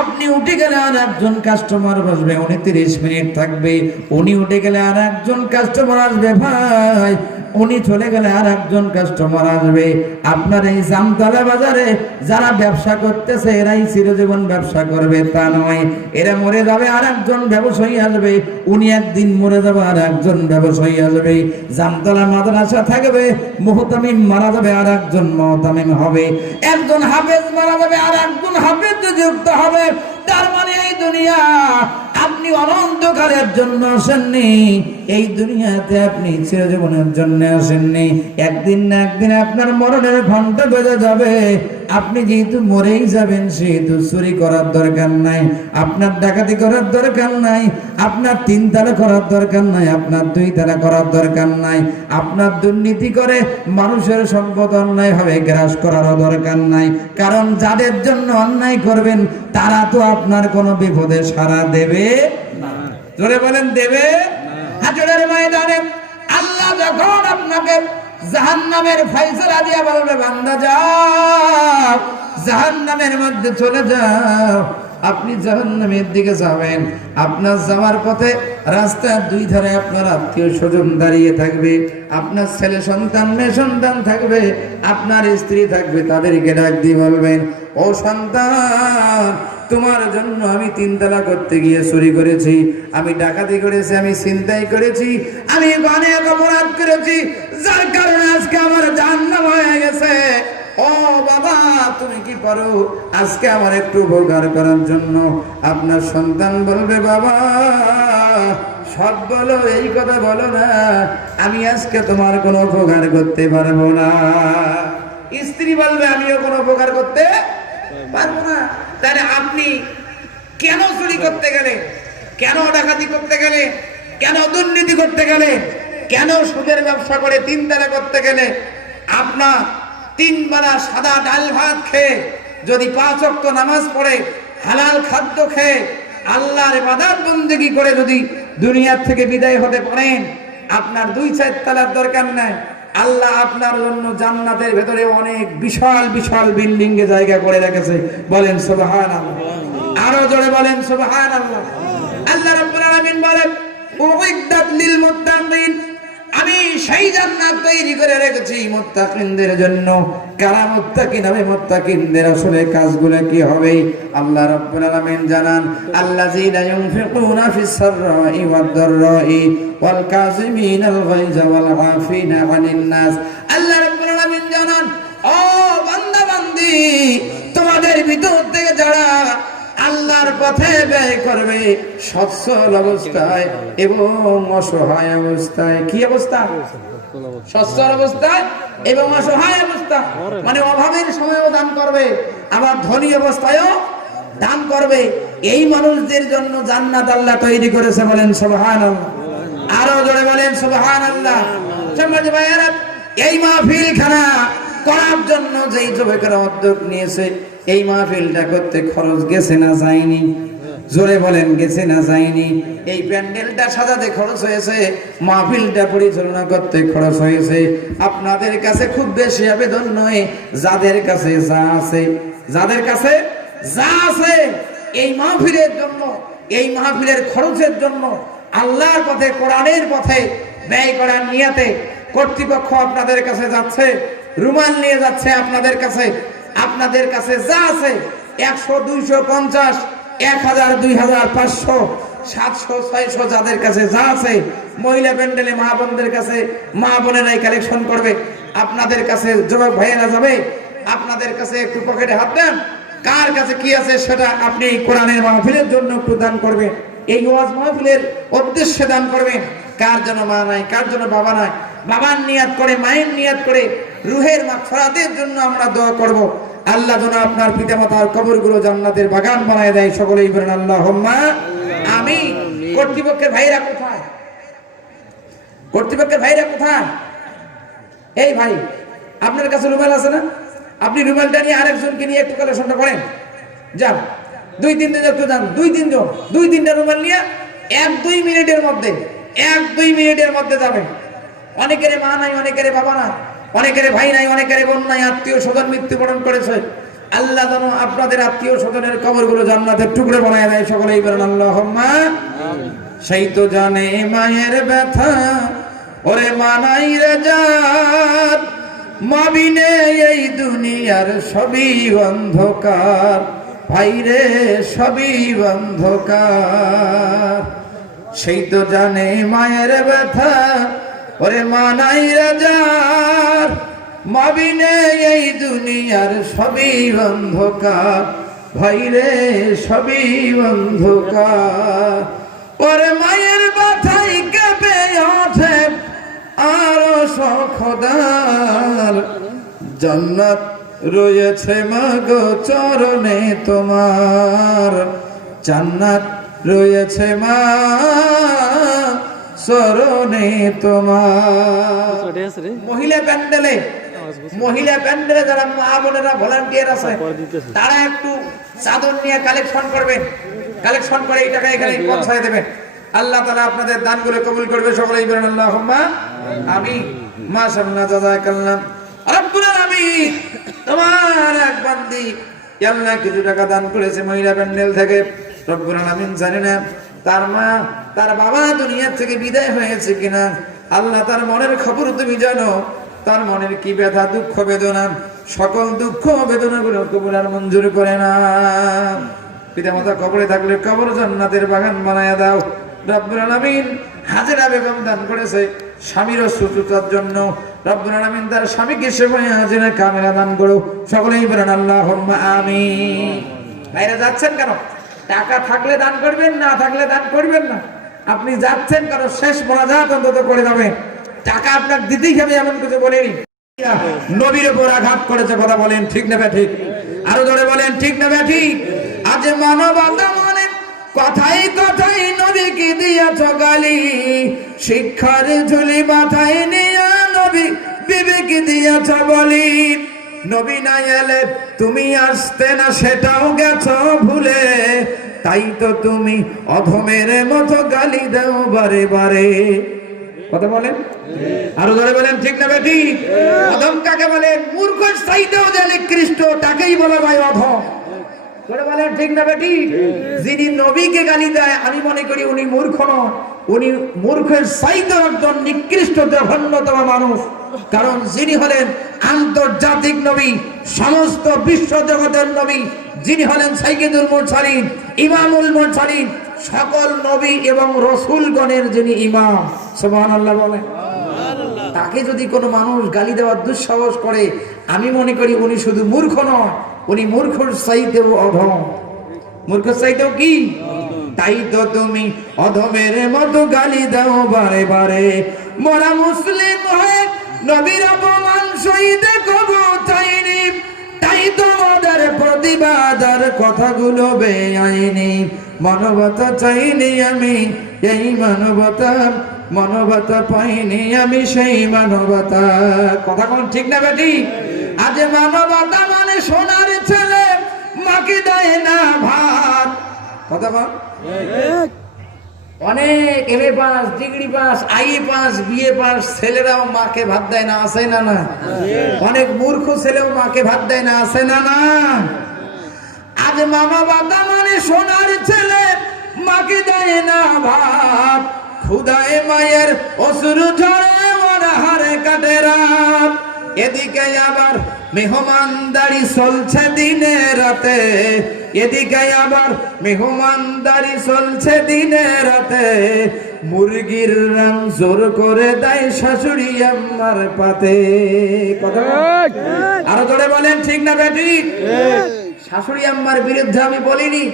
আপনি উঠে গেলে আর একজন কাস্টমার বসবে, উনি 30 মিনিট থাকবে। উনি উঠে গেলে আর একজন কাস্টমার আসবে, ভাই উনি চলে গেলে আর একজন কাস্টমার আসবে। আপনার এই জামতলা বাজারে যারা ব্যবসা করতেছে এরাই চিরজীবন ব্যবসা করবে তা নয়। এরা মরে যাবে, আর একজন ব্যবসায়ী আসবে, উনি একদিন মরে যাবে, আর একজন ব্যবসায়ী আসবে। জামতলা মাদ্রাসা থাকবে, মুহতামিম মারা যাবে, আর একজন মুহতামিম হবে। একজন হাফেজ মারা যাবে, আর একজন হাফেজ যুক্ত হবে। তার মানে এই দুনিয়া আপনি অনন্তকালের জন্য আসেননি, এই দুনিয়াতে আপনি চিরজীবনের জন্য আসেননি। একদিন না একদিন আপনার মরণের ঘন্টা বেজে যাবে। আপনি যেহেতু মরেই যাবেন, সেহেতু চুরি করার দরকার নাই, আপনার ডাকাতি করার দরকার নাই, আপনার 3 তালা করার দরকার নাই, আপনার 2 তালা করার দরকার নাই, আপনার দুর্নীতি করে মানুষের সম্পদ অন্যায় হবে গ্রাস করারও দরকার নাই। কারণ যাদের জন্য অন্যায় করবেন তারা তো আপনার কোনো বিপদে সাড়া দেবে না। জোরে বলেন দেবে? হাজরের ময়দানে আল্লাহ যখন আপনাকে জাহান্নামের ফয়সালা দিয়া বলবে বান্দা যাও, জাহান্নামের মধ্যে চলে যাও, আপনি জাহান্নামের দিকে যাবেন। আপনার যাওয়ার পথে রাস্তার দুই ধারে আপনার আত্মীয় স্বজন দাঁড়িয়ে থাকবে, আপনার ছেলে সন্তান মেয়ে সন্তান থাকবে, আপনার স্ত্রী থাকবে। তাদেরকে ডাক দিয়ে বলবেন, ও সন্তান, তোমার জন্য আমি 3 তালা করতে গিয়ে চুরি করেছি, আমি ডাকাতি করেছি, আমি ছিনতাই করেছি, আমি অনেক অপরাধ করেছি, যার কারণে আজকে আমার জাহান্নাম হয়ে গেছে। ও বাবা, তুমি কি পারো আজকে আমার একটু উপকার করার জন্য? আপনার সন্তান বলবে, বাবা সব বলো, এই কথা বলো না, আমি আজকে তোমার কোনো উপকার করতে পারবো না। স্ত্রী বলবে, আমিও কোনো উপকার করতে পারবো না। তাহলে আপনি কেন চুরি করতে গেলে, কেন ডাকাতি করতে গেলে, কেন দুর্নীতি করতে গেলে, কেন সুদের ব্যবসা করে 3 তালা করতে গেলে? আপনার 3 বেলা সাদা ডাল ভাত খেয়ে যদি 5 ওয়াক্ত নামাজ পড়ে হালাল খাদ্য খেয়ে আল্লাহর ইবাদত বন্দেগী করে যদি দুনিয়া থেকে বিদায় হতে পারেন, আপনার 2-4 তালার দরকার নাই। আল্লাহ আপনার জন্য জান্নাতের ভেতরে অনেক বিশাল বিশাল বিল্ডিং এ জায়গা করে রেখেছে। বলেন সুবহানাল্লাহ, আরো জোরে বলেন সুবহানাল্লাহ। আল্লাহ রাব্বুল আলামিন বলেন, উইদ্দাত লিল মুত্তাকিন, আমি সেই জান্নাত তৈরি করে রেখেছি মুত্তাকিনদের জন্য। কারা মুত্তাকিন হবে? মুত্তাকিনদের আসলে কাজগুলো কি হবে? আল্লাহ রাব্বুল আলামিন জানান, আল্লাযীনা ইউনফিকুনা ফিস সাররাই ওয়াদ দাররাই ওয়াল কাযিমিনাল গায়যা ওয়াল আফিনা আনিন নাস। আল্লাহ রাব্বুল আলামিন জানান, ও বান্দা বান্দি, তোমাদের ভিতর থেকে যারা আল্লাহর পথে ব্যয় করবে সচ্ছল অবস্থায় এবং অসহায় অবস্থায়। কি অবস্থা? সচ্ছল অবস্থায় এবং অসহায় অবস্থা, মানে অভাবের সময়ও দান করবে, আবার ধনী অবস্থায়ও দান করবে। এই মানুষদের জন্য জান্নাত আল্লাহ তৈরি করেছে। বলেন সুবহানাল্লাহ, আরো জোরে বলেন সুবহানাল্লাহ। সম্মানিত ভাইয়েরা, এই মাহফিল খানা করার জন্য যেই যুবকেরা উদ্যোগ নিয়েছে, এই মাহফিলটা করতে খরচ গেছে না যায়নি? জোরে বলেন, গেছে না যায়নি? এই প্যান্ডেলটা সাজাতে খরচ হয়েছে, মাহফিলটা পরিচালনা করতে খরচ হয়েছে। আপনাদের কাছে খুব বেশি আবেদন নয়, যাদের কাছে যা আছে, যাদের কাছে যা আছে এই মাহফিলের জন্য, এই মাহফিলের খরচের জন্য আল্লাহর পথে, কোরআনের পথে ব্যয় করার নিয়তে কর্তৃপক্ষ আপনাদের কাছে যাচ্ছে, রুমাল নিয়ে যাচ্ছে আপনাদের কাছে। আপনাদের কাছে যা আছে 100, 250, 1000, 2000, 500, 700, 600, যাদের কাছে যা আছে, মহিলা প্যান্ডেলে মা বোনদের কাছে, মা বোনেরাই কালেকশন করবে। আপনাদের কাছে যুবক ভাইয়েরা যাবে, আপনাদের কাছে একটু পকেটে হাত দেন, কার কাছে কি আছে সেটা আপনি কোরআনের মাহফিলের জন্য একটু দান করবেন, এই ওয়াজ মাহফিলের উদ্দেশ্যে দান করবেন। কার জন্য মা নাই, কার জন্য বাবা নাই, বাবার নিয়াত করে, মায়ের নিয়াত করে রুহের মাগফিরাতের জন্য আমরা দোয়া করব। আল্লাহ যেন আপনার পিতামাতার কবরগুলো জান্নাতের বাগান বানায় দেয়। সকলেই বলেন আল্লাহুম্মা আমিন। কর্তৃপক্ষের ভাইরা কোথায়? কর্তৃপক্ষের ভাইরা কোথায়? এই ভাই, আপনার কাছে রুমাল আছে না? আপনি রুমালটা নিয়ে আরেকজনকে নিয়ে একটু কালেকশনটা করেন, যান 2-3 দিন একটু যান, 2-3 জন, 2-3টা রুমাল নিয়ে 1-2 মিনিটের মধ্যে, 1-2 মিনিটের মধ্যে যাবেন। অনেকের মা নাই, অনেকের বাবা নাই, অনেকের ভাই নাই, অনেকের বোন নাই, আত্মীয় স্বজন মৃত্যুবরণ করেছে। আল্লাহ যেন আপনাদের আত্মীয় স্বজনের কবরগুলো জান্নাতের টুকরো বানায় দেয়। সকলেই বলেন আল্লাহুম্মা আমিন। সেই তো জানে মায়ের ব্যথা, ওরে মানাই রে জাত, মা বিনে এই দুনিয়ার সবই অন্ধকার, ভাইরে সবই অন্ধকার। সেই তো জানে মায়ের ব্যথা, ওরে মানাই রাজার, মা বিনে এই দুনিয়ার সবই অন্ধকার, ভাইরে সবই অন্ধকার। ওরে মায়ের ব্যথাই কেঁপে ওঠে আরো খোদার, জান্নাত রয়েছে মাগো চরণে তোমার, জান্নাত রয়েছে মা চরণে তোমার। মহিলা প্যান্ডেলে, মহিলা প্যান্ডেলে যারা মা বোনেরা ভলান্টিয়ার আছে, তারা একটু চাদর নিয়ে কালেকশন করবেন, কালেকশন করে এই টাকা এখানে পৌঁছায় দেবেন। আল্লাহ তাআলা আপনাদের দানগুলো কবুল করবে। সকলেই বলেন আল্লাহুম্মা আমিন। মাশাআল্লাহ, জাযাকাল্লাহ। রব্বুল আলামিন তোমার এক বান্দি আল্লাহ কিছু টাকা দান করেছে মহিলা প্যান্ডেল থেকে, রব্বুল আলামিন জানি না তার মা তার বাবা দুনিয়া থেকে বিদায় হয়েছে কিনা। আল্লাহ তার মনের খবর তুমি জানো, তার মনের কি ব্যথা দুঃখ বেদনা, সকল দুঃখ বেদনাগুলো কবুল আর মঞ্জুর করে না। পিতামাতা কবরে থাকলে কবর জান্নাতের বাগান বানায়া দাও। রব্বুল আলামিন হাজেরা বেগম দান করেছে স্বামীর সুস্থতার জন্য, রব্বুল আলামিন তার স্বামীকে সেবায় হাজেরা কামেলা দান করো। সকলেই বলেন আল্লাহুম্মা আমিন। বাইরে যাচ্ছেন কেন? টাকা থাকলে দান করবেন, না থাকলে দান করবেন না। আপনি যাচ্ছেন কারণ শেষ মোনাজাত অন্তত করে যাবেন। টাকা আপনার দিতেই হবে এমন কিছু বলেনি। নবীর উপর আঘাত করেছে, কথা বলেন ঠিক না ঠিক? আরো জোরে বলেন ঠিক না ঠিক? আজ মানবতা মানে কথাই কথাই নবীকে দিয়েছ গালি, শিক্ষার ঝুলি মাথায় নিয়ে নবী বিবেকে দিয়েছ বলি। নবী না এলে তুমি আসতে না সেটাও গেছো ভুলে, তাই তো তুমি অধমের মতো গালি দাও বারে বারে। কথা বলেন আরো ধরে বলেন ঠিক না বেটি? অধম কাকে বলেন? মূর্খের চাইতেও যে নিকৃষ্ট তাকেই বলা হয় অধম। ধরে বলেন ঠিক না বেটি? যিনি নবীকে গালি দেয় আমি মনে করি উনি মূর্খ নন, উনি মূর্খের চাইতেও একজন নিকৃষ্ট জঘন্যতম মানুষ। কারণ যিনি হলেন আন্তর্জাতিক নবী, সমস্ত বিশ্ব জগতের নবী, যিনি হলেন সাইয়্যিদুল মুরসালিন, ইমামুল মুরসালিন, সকল নবী এবং রাসূলগণের যিনি ইমাম, সুবহানাল্লাহ বলেন। তাকে যদি কোনো মানুষ গালি দেওয়ার দুঃসাহস করে আমি মনে করি উনি শুধু মূর্খ নয়, উনি মূর্খর চাইতেও অধম। মূর্খের চাইতেও কি? তাই তো তুমি অধমের মতো গালি দাও বারে বারে। মোরা মুসলিম হয়ে নবীর অপমান সইতে কবু চাইনি, তাই তোমাদের প্রতিবাদ আর কথাগুলো বেআইনি। মানবতা চাইনি আমি, এই মানবতা পাইনি আমি সেই মানবতা। কথা কোন ঠিক না বেটি? আজ মানবতা মানে সোনার ছেলে মাকে দেয় না ভাত। কথা বল। অনেক MA pass, degree pass, IA pass, BA pass ছেলেরাও মাকে ভাত দেয় না, আছে না না? অনেক মূর্খ ছেলেও মাকে ভাত দেয় না, আছে না না? আজ মানবতা মানে সোনার ছেলে মাকে দেয় না ভাত, খুদায় মায়ের অশ্রু ঝরে মনহারে কাটে রাত। এদিকে আবার মেহমানদারি চলছে দিনে রাতে, এদিকে আবার মেহমানদারি চলছে দিনে রাতে। মুরগির রান জোর করে দেয় শাশুড়ি আম্মার পাতে। কথা আরো জোরে বলেন ঠিক না বেটি? শাশুড়ি আম্মার বিরুদ্ধে আমি বলিনি,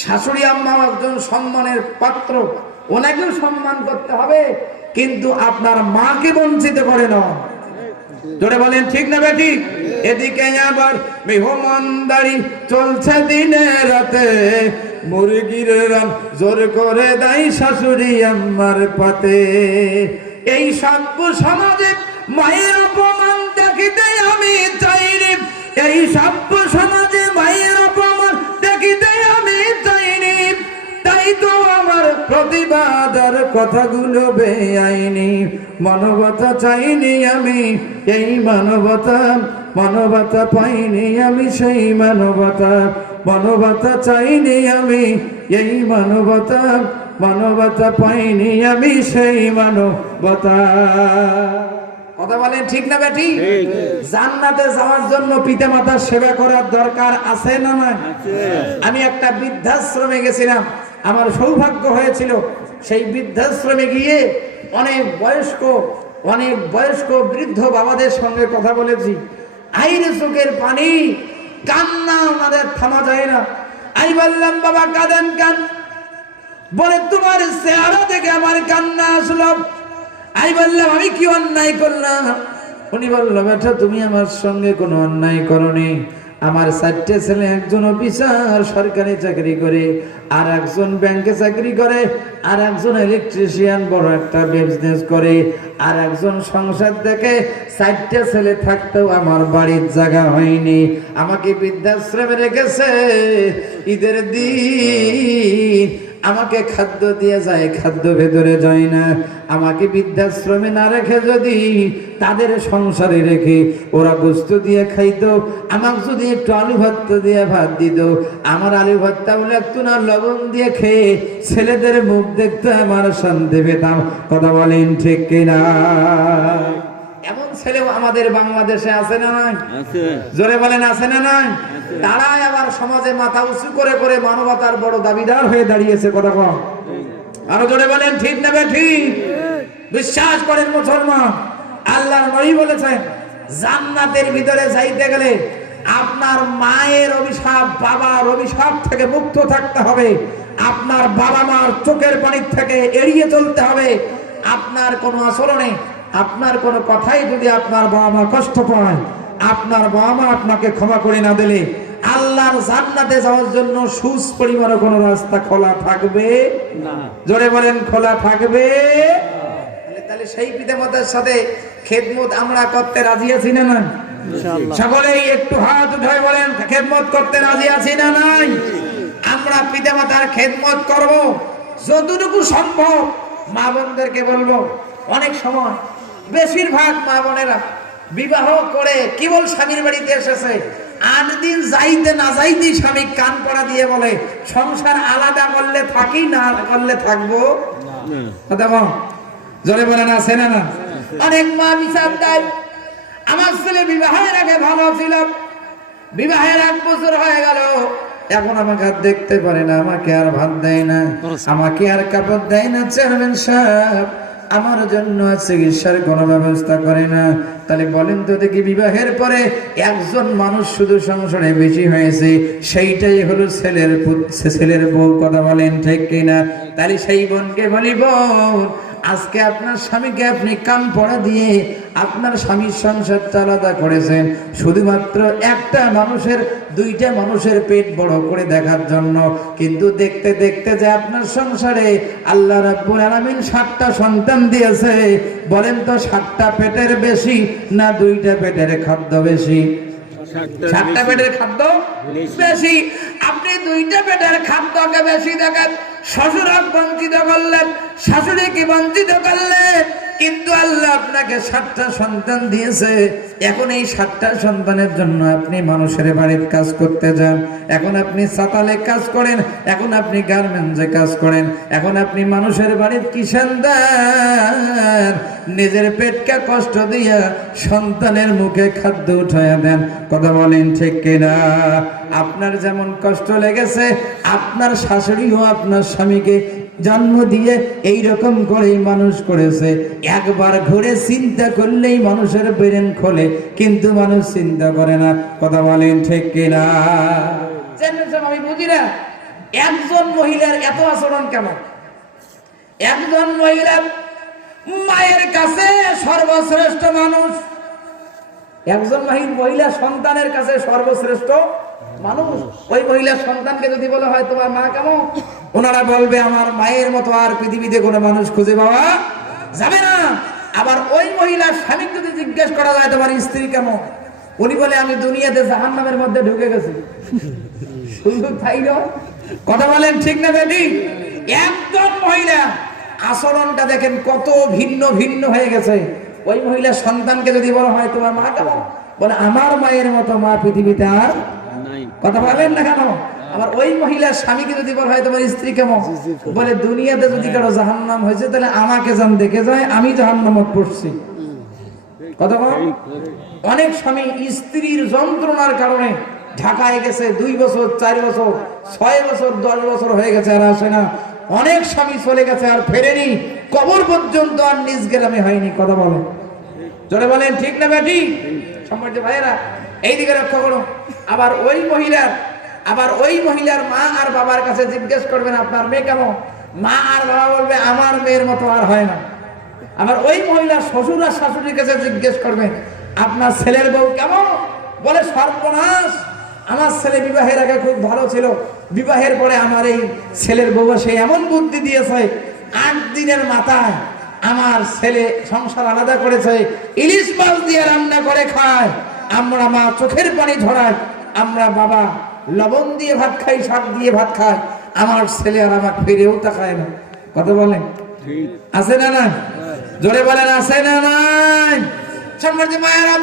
শাশুড়ি আম্মা একজন সম্মানের পাত্র, ওনাকেও সম্মান করতে হবে, কিন্তু আপনার মাকে বঞ্চিত করে না। জোরে বলেন ঠিক না বেটি? এদিকে আবার মেহমানদারি চলছে দিনে রাতে, মুরগির রান জোর করে দেয় শাশুড়ি আম্মার পাতে। এই সভ্য সমাজে মায়ের অপমান দেখিতে আমি চাইনি, এই সভ্য সমাজে মায়ের অপমান দেখিতে আমি চাইনি, তাই তো আমার প্রতিবাদ আর কথাগুলো বেআইনি। মানবতা চাইনি আমি, এই মানবতা পাইনি আমি সেই মানবতা চাইনি আমি, এই মানবতা পাইনি আমি সেই মানবতা। কথা বলেন ঠিক না বেটি? জান্নাতে যাওয়ার জন্য পিতামাতার সেবা করার দরকার আছে না না? আমি একটা বৃদ্ধাশ্রমে গেছিলাম, আমার সৌভাগ্য হয়েছিল সেই বৃদ্ধাশ্রমে গিয়ে অনেক বয়স্ক বৃদ্ধ বাবাদের সঙ্গে কথা বলেছি। আইরে চোখের পানি, কান্না আমাদের থামা যায় না। আমি বললাম বাবা কাঁদেন কেন? বলে তোমার চেহারা দেখে আমার কান্না আসলো। আমি বললাম আমি কি অন্যায় করলাম? উনি বলল বেটা তুমি আমার সঙ্গে কোনো অন্যায় করনি। আমার 4টে ছেলে, একজন অফিসার সরকারি চাকরি করে, আর একজন ব্যাংকে চাকরি করে, আর একজন ইলেকট্রিশিয়ান বড় একটা বিজনেস করে, আর একজন সংসার দেখে। 4টে ছেলে থাকতেও আমার বাড়ির জায়গা হয়নি, আমাকে বৃদ্ধাশ্রমে রেখেছে। ঈদের দিন আমাকে খাদ্য দিয়ে যায়, খাদ্য ভেতরে যায় না। আমাকে বৃদ্ধাশ্রমে না রেখে যদি তাদের সংসারে রেখে ওরা বস্তু দিয়ে খাইতো, আমাকে যদি একটু আলু ভর্তা দিয়ে ভাত দিত, আমার আলু ভর্তা লাগতো না, লবণ দিয়ে খেয়ে ছেলেদের মুখ দেখতে আমার শান্তি পেতাম। কথা বলেন ঠিক কিনা? এমন ছেলেও আমাদের বাংলাদেশে আছে না নাই? জোরে বলেন আছে না নাই? তারাই আবার সমাজে মাথা উঁচু করে করে মানবতার বড় দাবিদার হয়ে দাঁড়িয়েছে। কথা কম আরো জোরে বলেন ঠিক না ঠিক? বিশ্বাস করেন মুসলমান, আল্লাহর নবী বলেছেন জান্নাতের ভিতরে যাইতে গেলে আপনার মায়ের অভিশাপ, বাবার অভিশাপ থেকে মুক্ত থাকতে হবে, আপনার বাবা মার চোখের পানির থেকে এড়িয়ে চলতে হবে। আপনার কোনো আচরণে, আপনার কোনো কথাই যদি আপনার বাবা মা কষ্ট পায়, আপনার বাবা মা আপনাকে ক্ষমা করে না দিলে আল্লাহর জান্নাতে যাওয়ার জন্য সুস পরিমাণে কোনো রাস্তা খোলা থাকবে না। জোরে বলেন খোলা থাকবে। তাহলে সেই পিতামাতার সাথে খেদমত আমরা করতে রাজি আছি না না? সকলেই একটু হাত উঠায় বলেন খেদমত করতে রাজি আছি না নাই? আমরা পিতামাতার খেদমত করব যতটুকু সম্ভব। মা বোনদেরকে বলবো, অনেক সময় বেশিরভাগ মা বোনেরা বিবাহ করে কেবল স্বামীর বাড়িতে এসেছে, 8 দিন যাইতে না যাইতেই স্বামী কান পড়া দিয়ে বলে সংসার আলাদা করলে থাকি, না করলে থাকবো। জোরে বলেন আছে না না? অনেক মা বিচার দেয়, আমার ছেলে বিবাহের আগে ভালো ছিল, বিবাহের 1 বছর হয়ে গেল, এখন আমাকে আর দেখতে পারে না, আমাকে আর ভাত দেয় না, আমাকে আর কাপড় দেয় না। চেয়ারম্যান সাহেব আমার জন্য চিকিৎসার কোনো ব্যবস্থা করে না। তাহলে বলেন তো দেখি, বিবাহের পরে একজন মানুষ শুধু সংসারে বেশি হয়েছে, সেইটাই হলো ছেলের বউ। কথা বলেন ঠিক কিনা? তাহলে সেই বোনকে বলি, বোন আজকে আপনার স্বামীকে আপনি কান পড়া দিয়ে আপনার স্বামীর সংসারটা আলাদা করেছেন শুধুমাত্র একটা মানুষের, 2টা মানুষের পেট বড় করে দেখার জন্য। কিন্তু দেখতে দেখতে যে আপনার সংসারে আল্লাহ রাব্বুল আলামিন 7টা সন্তান দিয়েছে, বলেন তো 7টা পেটের বেশি না 2টা পেটের খাদ্য বেশি? 7টা পেটের খাদ্য বেশি। আপনি 2টা পেটের খাদ্যকে বেশি দেখেন, শ্বশুরকে বঞ্চিত করলেন, শাশুড়িকে বঞ্চিত করলেন, কিন্তু আল্লাহ আপনাকে 7টা সন্তান দিয়েছে। এখন এই 7টা সন্তানের জন্য আপনি মানুষের বাড়ির কাজ করতে যান, এখন আপনি চাতালে কাজ করেন, এখন আপনি গার্মেন্টসে কাজ করেন, এখন আপনি মানুষের বাড়ির কিষানদার, নিজের পেটকে কষ্ট দিয়া সন্তানের মুখে খাদ্য উঠাইয়া দেন। কথা বলেন ঠিক কিনা? আপনার যেমন কষ্ট লেগেছে, আপনার শাশুড়িও আপনার স্বামীকে জন্ম দিয়ে এই রকম করেই মানুষ করেছে। একবার ঘুরে চিন্তা করলেই মানুষের ব্রেন খোলে, কিন্তু মানুষ চিন্তা করে না। কথা বলেন ঠিক কিনা? আমি বুঝি না একজন মহিলার এত আচরণ কেমন। একজন মহিলা মায়ের কাছে সর্বশ্রেষ্ঠ মানুষ, একজন মহিলা সন্তানের কাছে সর্বশ্রেষ্ঠ মানুষ। ওই মহিলার সন্তানকে যদি বলা হয় তোমার মা কেমন, ওনারা বলবে আমার মায়ের মতো আর পৃথিবীতে কোনো মানুষ খুঁজে পাওয়া যাবে না। আবার ওই মহিলার স্বামী যদি জিজ্ঞেস করা যায় তোমার স্ত্রী কেমন, উনি বলে আমি দুনিয়াতে জাহান্নামের মধ্যে ঢুকে গেছি। শুধু তাই নয়, কথা বলেন ঠিক না বেটি? একজন মহিলা আচরণটা দেখেন কত ভিন্ন ভিন্ন হয়ে গেছে। ওই মহিলার সন্তানকে যদি বলা হয় তোমার মা কেমন, বলে আমার মায়ের মতো মা পৃথিবীতে আর নাই। কথা বলেন না কেন? আবার ওই মহিলার স্বামীকে যদি বলা হয় তোমার স্ত্রী কেমন, বলে দুনিয়াতে যদি কারো জাহান্নাম হয়েছে তাহলে আমাকে যেন দেখে যায়, আমি জাহান্নামে পড়ছি। কথা বল। অনেক স্বামী স্ত্রীর যন্ত্রণার কারণে ঢাকায় গেছে, 2 বছর 4 বছর 6 বছর 10 বছর হয়ে গেছে আর আসে না। অনেক স্বামী চলে গেছে আর ফেরেনি, কবর পর্যন্ত আর নিজ গ্রামে হয়নি। কথা বলেন, জোরে বলেন ঠিক না বেটি? সম্মানিত ভাইয়েরা এইদিকে লক্ষ্য করো। আবার ওই মহিলার মা আর বাবার কাছে জিজ্ঞেস করবেন আপনার মেয়ে কেমন, মা আর বাবা বলবে আমার মেয়ের মতো আর হয় না। আবার ওই মহিলার শ্বশুর আর শাশুড়ির কাছে জিজ্ঞেস করবেন আপনার ছেলের বউ কেমন, বলে সর্বনাশ, আমার ছেলে বিবাহের আগে খুব ভালো ছিল, বিবাহের পরে আমার এই ছেলের বউ সে এমন বুদ্ধি দিয়েছে, 8 দিনের মাথায় আমার ছেলে সংসার আলাদা করেছে, ইলিশ মাছ দিয়ে রান্না করে খায়, আমরা মা চোখের পানি ঝরায়, আমরা বাবা লবণ দিয়ে ভাত খাই, শাক দিয়ে ভাত খাই, আমার ছেলে আর আমাকে ফিরেও তাকায় না। কথা বলেন আছে না না? জোরে বলেন আছে না নাই? সম্মানিত মায়েরা,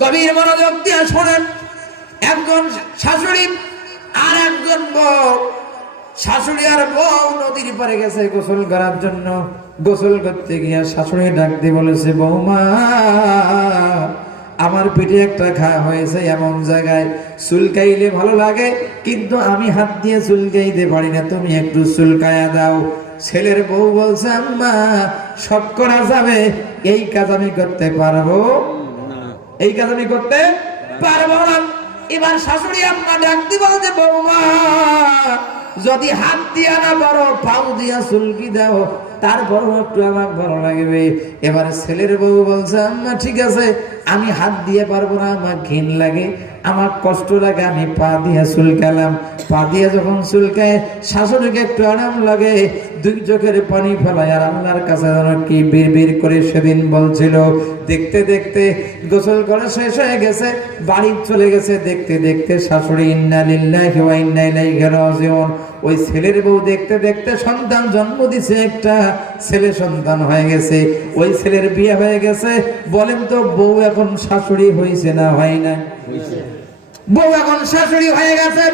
গভীর মনোযোগ দিয়ে শোনেন। একজন শাশুড়ি আর একজন বউ, শাশুড়ি আর বউ নদীর পারে গেছে গোসল করার জন্য। গোসল করতে গিয়ে শাশুড়ি ডাক দিয়ে বলেছে, বৌমা আমার পিঠে একটা ঘা হয়েছে, এমন জায়গায় চুলকাইলে ভালো লাগে, কিন্তু আমি হাত দিয়ে চুলকাইতে পারি না, তুমি একটু চুলকায়া দাও। ছেলের বউ বলছে, আম্মা সব করা যাবে, এই কাজ আমি করতে পারবো, এই কাজ আমি করতে পারবো না। এবার শাশুড়ি আম্মা ডাক দিয়ে বলছে, বৌমা যদি হাত দিয়া না বড় পাও দিয়া চুলকি দাও, তারপরও একটু আমার ভালো লাগবে। এবার ছেলের বউ বলছে, আম্মা ঠিক আছে, আমি হাত দিয়ে পারবো না, আমার ঘিন লাগে, আমার কষ্ট লাগে, আমি পা দিয়ে চুলকালাম। পা দিয়ে যখন চুলকায় শাশুড়িকে একটু আরাম লাগে, দুই চোখের পানি ফেলায় আর আল্লাহর কাছে যেন কি বিড় করে সেদিন বলছিল। দেখতে দেখতে গোসল করা শেষ হয়ে গেছে, বাড়ি চলে গেছে। দেখতে দেখতে শাশুড়ি ইন্না লিল্লাহি ওয়া ইন্না ইলাইহি রাজিউন। ওই ছেলের বউ দেখতে দেখতে সন্তান জন্ম দিছে, একটা ছেলে সন্তান হয়ে গেছে, ওই ছেলের বিয়ে হয়ে গেছে। বলেন তো বউ এখন শাশুড়ি হয়েছে না হয় না? বউ এখন শাশুড়ি হয়ে গেছে,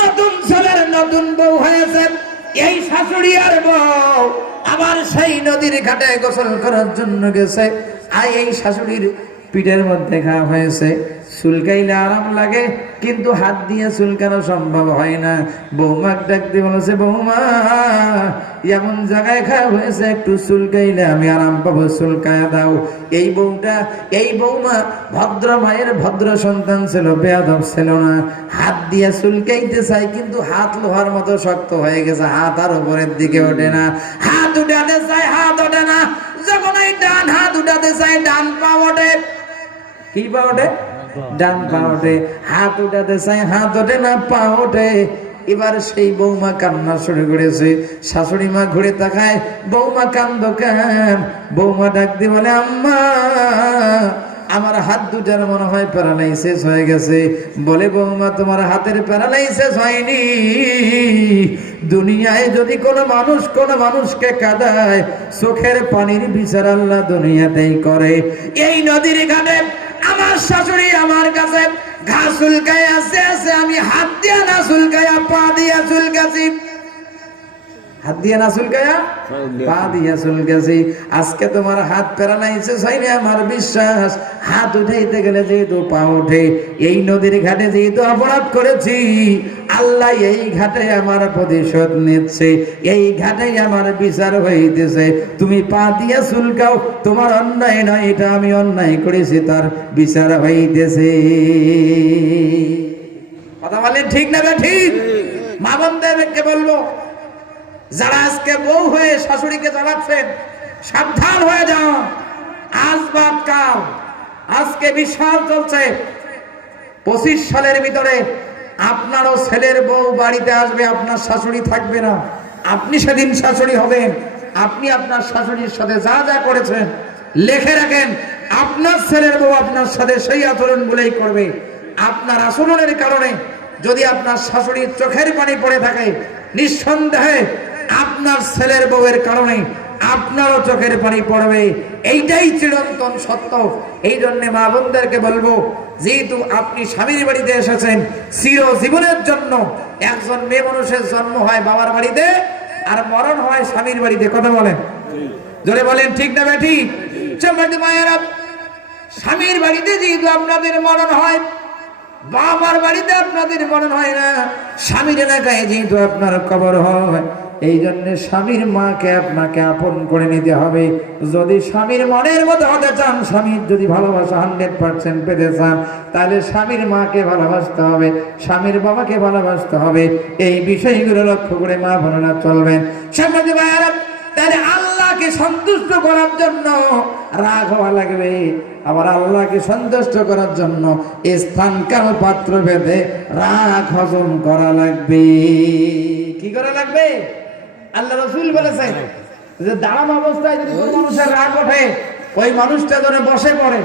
নতুন ছেলের নতুন বউ হয়েছে। এই শাশুড়ি আর বউ আবার সেই নদীর ঘাটে গোসল করার জন্য গেছে। আর এই শাশুড়ির পিঠের মধ্যে ঘা হয়েছে, চুলকাইলে আরাম লাগে, কিন্তু হাত দিয়ে চুলকানো সম্ভব হয় না। বৌমা ডাক দিয়ে বলেছে, বৌমা এমন জায়গায় ঘা হয়েছে, একটু চুলকাইলে আমি আরাম পাবো, চুলকায়া দাও। এই বৌমা ভদ্র মায়ের ভদ্র সন্তান ছিল, বেয়াদব ছিল না। হাত দিয়ে চুলকাইতে চাই, কিন্তু হাত লোহার মতো শক্ত হয়ে গেছে, হাত আর উপরের দিকে ওঠে না। হাত উঠাতে চাই, হাত ওঠে না। যখন এই ডান হাত উঠাতে চাই, ডান পা ওঠে। কি পা ওঠে? ডান পা ওঠে। হাত উঠাতে চাই, হাত ওঠে না, পা ওঠে। এবার সেই বৌমা কান্না শুরু করেছে। শাশুড়ি মা ঘুরে তাকায়, বৌমা কান্দ কেন? বৌমা ডাক দিয়ে বলে, আম্মা আমার হাত দুটার মনে হয় প্যারালাইসিস হয়ে গেছে। বলে, বৌমা তোমার হাতের প্যারালাইসিস হয়নি, দুনিয়ায় যদি কোনো মানুষকে কাঁদায়, চোখের পানির বিচার আল্লাহ দুনিয়াতেই করে। এই নদীর ঘাটে আমার শাশুড়ি আমার কাছে ঘা চুলকায় আছে, আমি হাত দিয়ে না চুলকায়া পা দিয়ে চুলকাছি। হাত দিয়ে না চুলকায়া পা দিয়ে চুলকাছি। আজকে তোমার হাত প্যারালাইসিস হয়নি, আমার বিশ্বাস। হাত উঠাইতে গেলে যেহেতু পা ওঠে, এই নদীর ঘাটে যেহেতু অপরাধ করেছি, আল্লাহ এই ঘাটে আমার প্রতিশোধ নিচ্ছে, এই ঘাটে আমার বিচার হইতেছে। তুমি পা দিয়ে চুলকাও, তোমার অন্যায় নয়, এটা আমি অন্যায় করেছি, তার বিচার হইতেছে। কথা বলেন ঠিক না? ঠিক। মা বোনদেরকে বলবো, যারা আজকে বউ হয়ে শাশুড়িকে জ্বালাচ্ছেন, সাবধান হয়ে যাও। আজ বাদ কাল, আজকে বিশাল চলছে। 25 সালের ভিতরে আপনারও ছেলের বউ বাড়িতে আসবে, আপনার শাশুড়ি থাকবে না। আপনি সেদিন শাশুড়ি হবেন। আপনি আপনার শাশুড়ির সাথে যা যা করেছেন লিখে রাখেন, আপনার ছেলের বউ আপনার সাথে সেই আচরণ গুলোই করবে। আপনার আচরণের কারণে যদি আপনার শাশুড়ির চোখের পানি পড়ে থাকে, নিঃসন্দেহে আপনার ছেলের বউয়ের কারণে আপনারও চোখের পানি পড়বে। এইটাই চিরন্তন সত্য। এই জন্য মা বোনদেরকে বলবো, যেহেতু আপনি স্বামীর বাড়িতে এসেছেন, চিরজীবনের জন্য একজন মেয়ে মানুষের জন্ম হয় বাবার বাড়িতে, আর মরণ হয় স্বামীর বাড়িতে। কথা বলেন, জোরে বলেন ঠিক না ঠিক? মায়েরা, স্বামীর বাড়িতে যেহেতু আপনাদের মরণ হয়, বাবার বাড়িতে আপনাদের মরণ হয় না। স্বামীর এলাকায় যেহেতু আপনার কবর হয়, এই জন্য স্বামীর মাকে আপনাকে আপন করে নিতে হবে। যদি স্বামীর মনের মতো হতে চান, স্বামীর যদি ভালোবাসা 100% পেতে চান, তাহলে স্বামীর মাকে ভালোবাসতে হবে, স্বামীর বাবাকে ভালোবাসতে হবে। এই বিষয়গুলো লক্ষ্য করে মা বোনেরা চলবেন। সামনে ভাইয়ারা, তাহলে আল্লাহকে সন্তুষ্ট করার জন্য রাগ হওয়া লাগবে, আবার আল্লাহকে সন্তুষ্ট করার জন্য স্থান কাল পাত্র ভেদে রাগ হজম করা লাগবে। কি করা লাগবে? আল্লাহ রাসূল বলেছেন যে দাঁড়ানো অবস্থায় যদি কোনো মানুষের রাগ ওঠে, ওই মানুষটা যেন বসে পড়ে।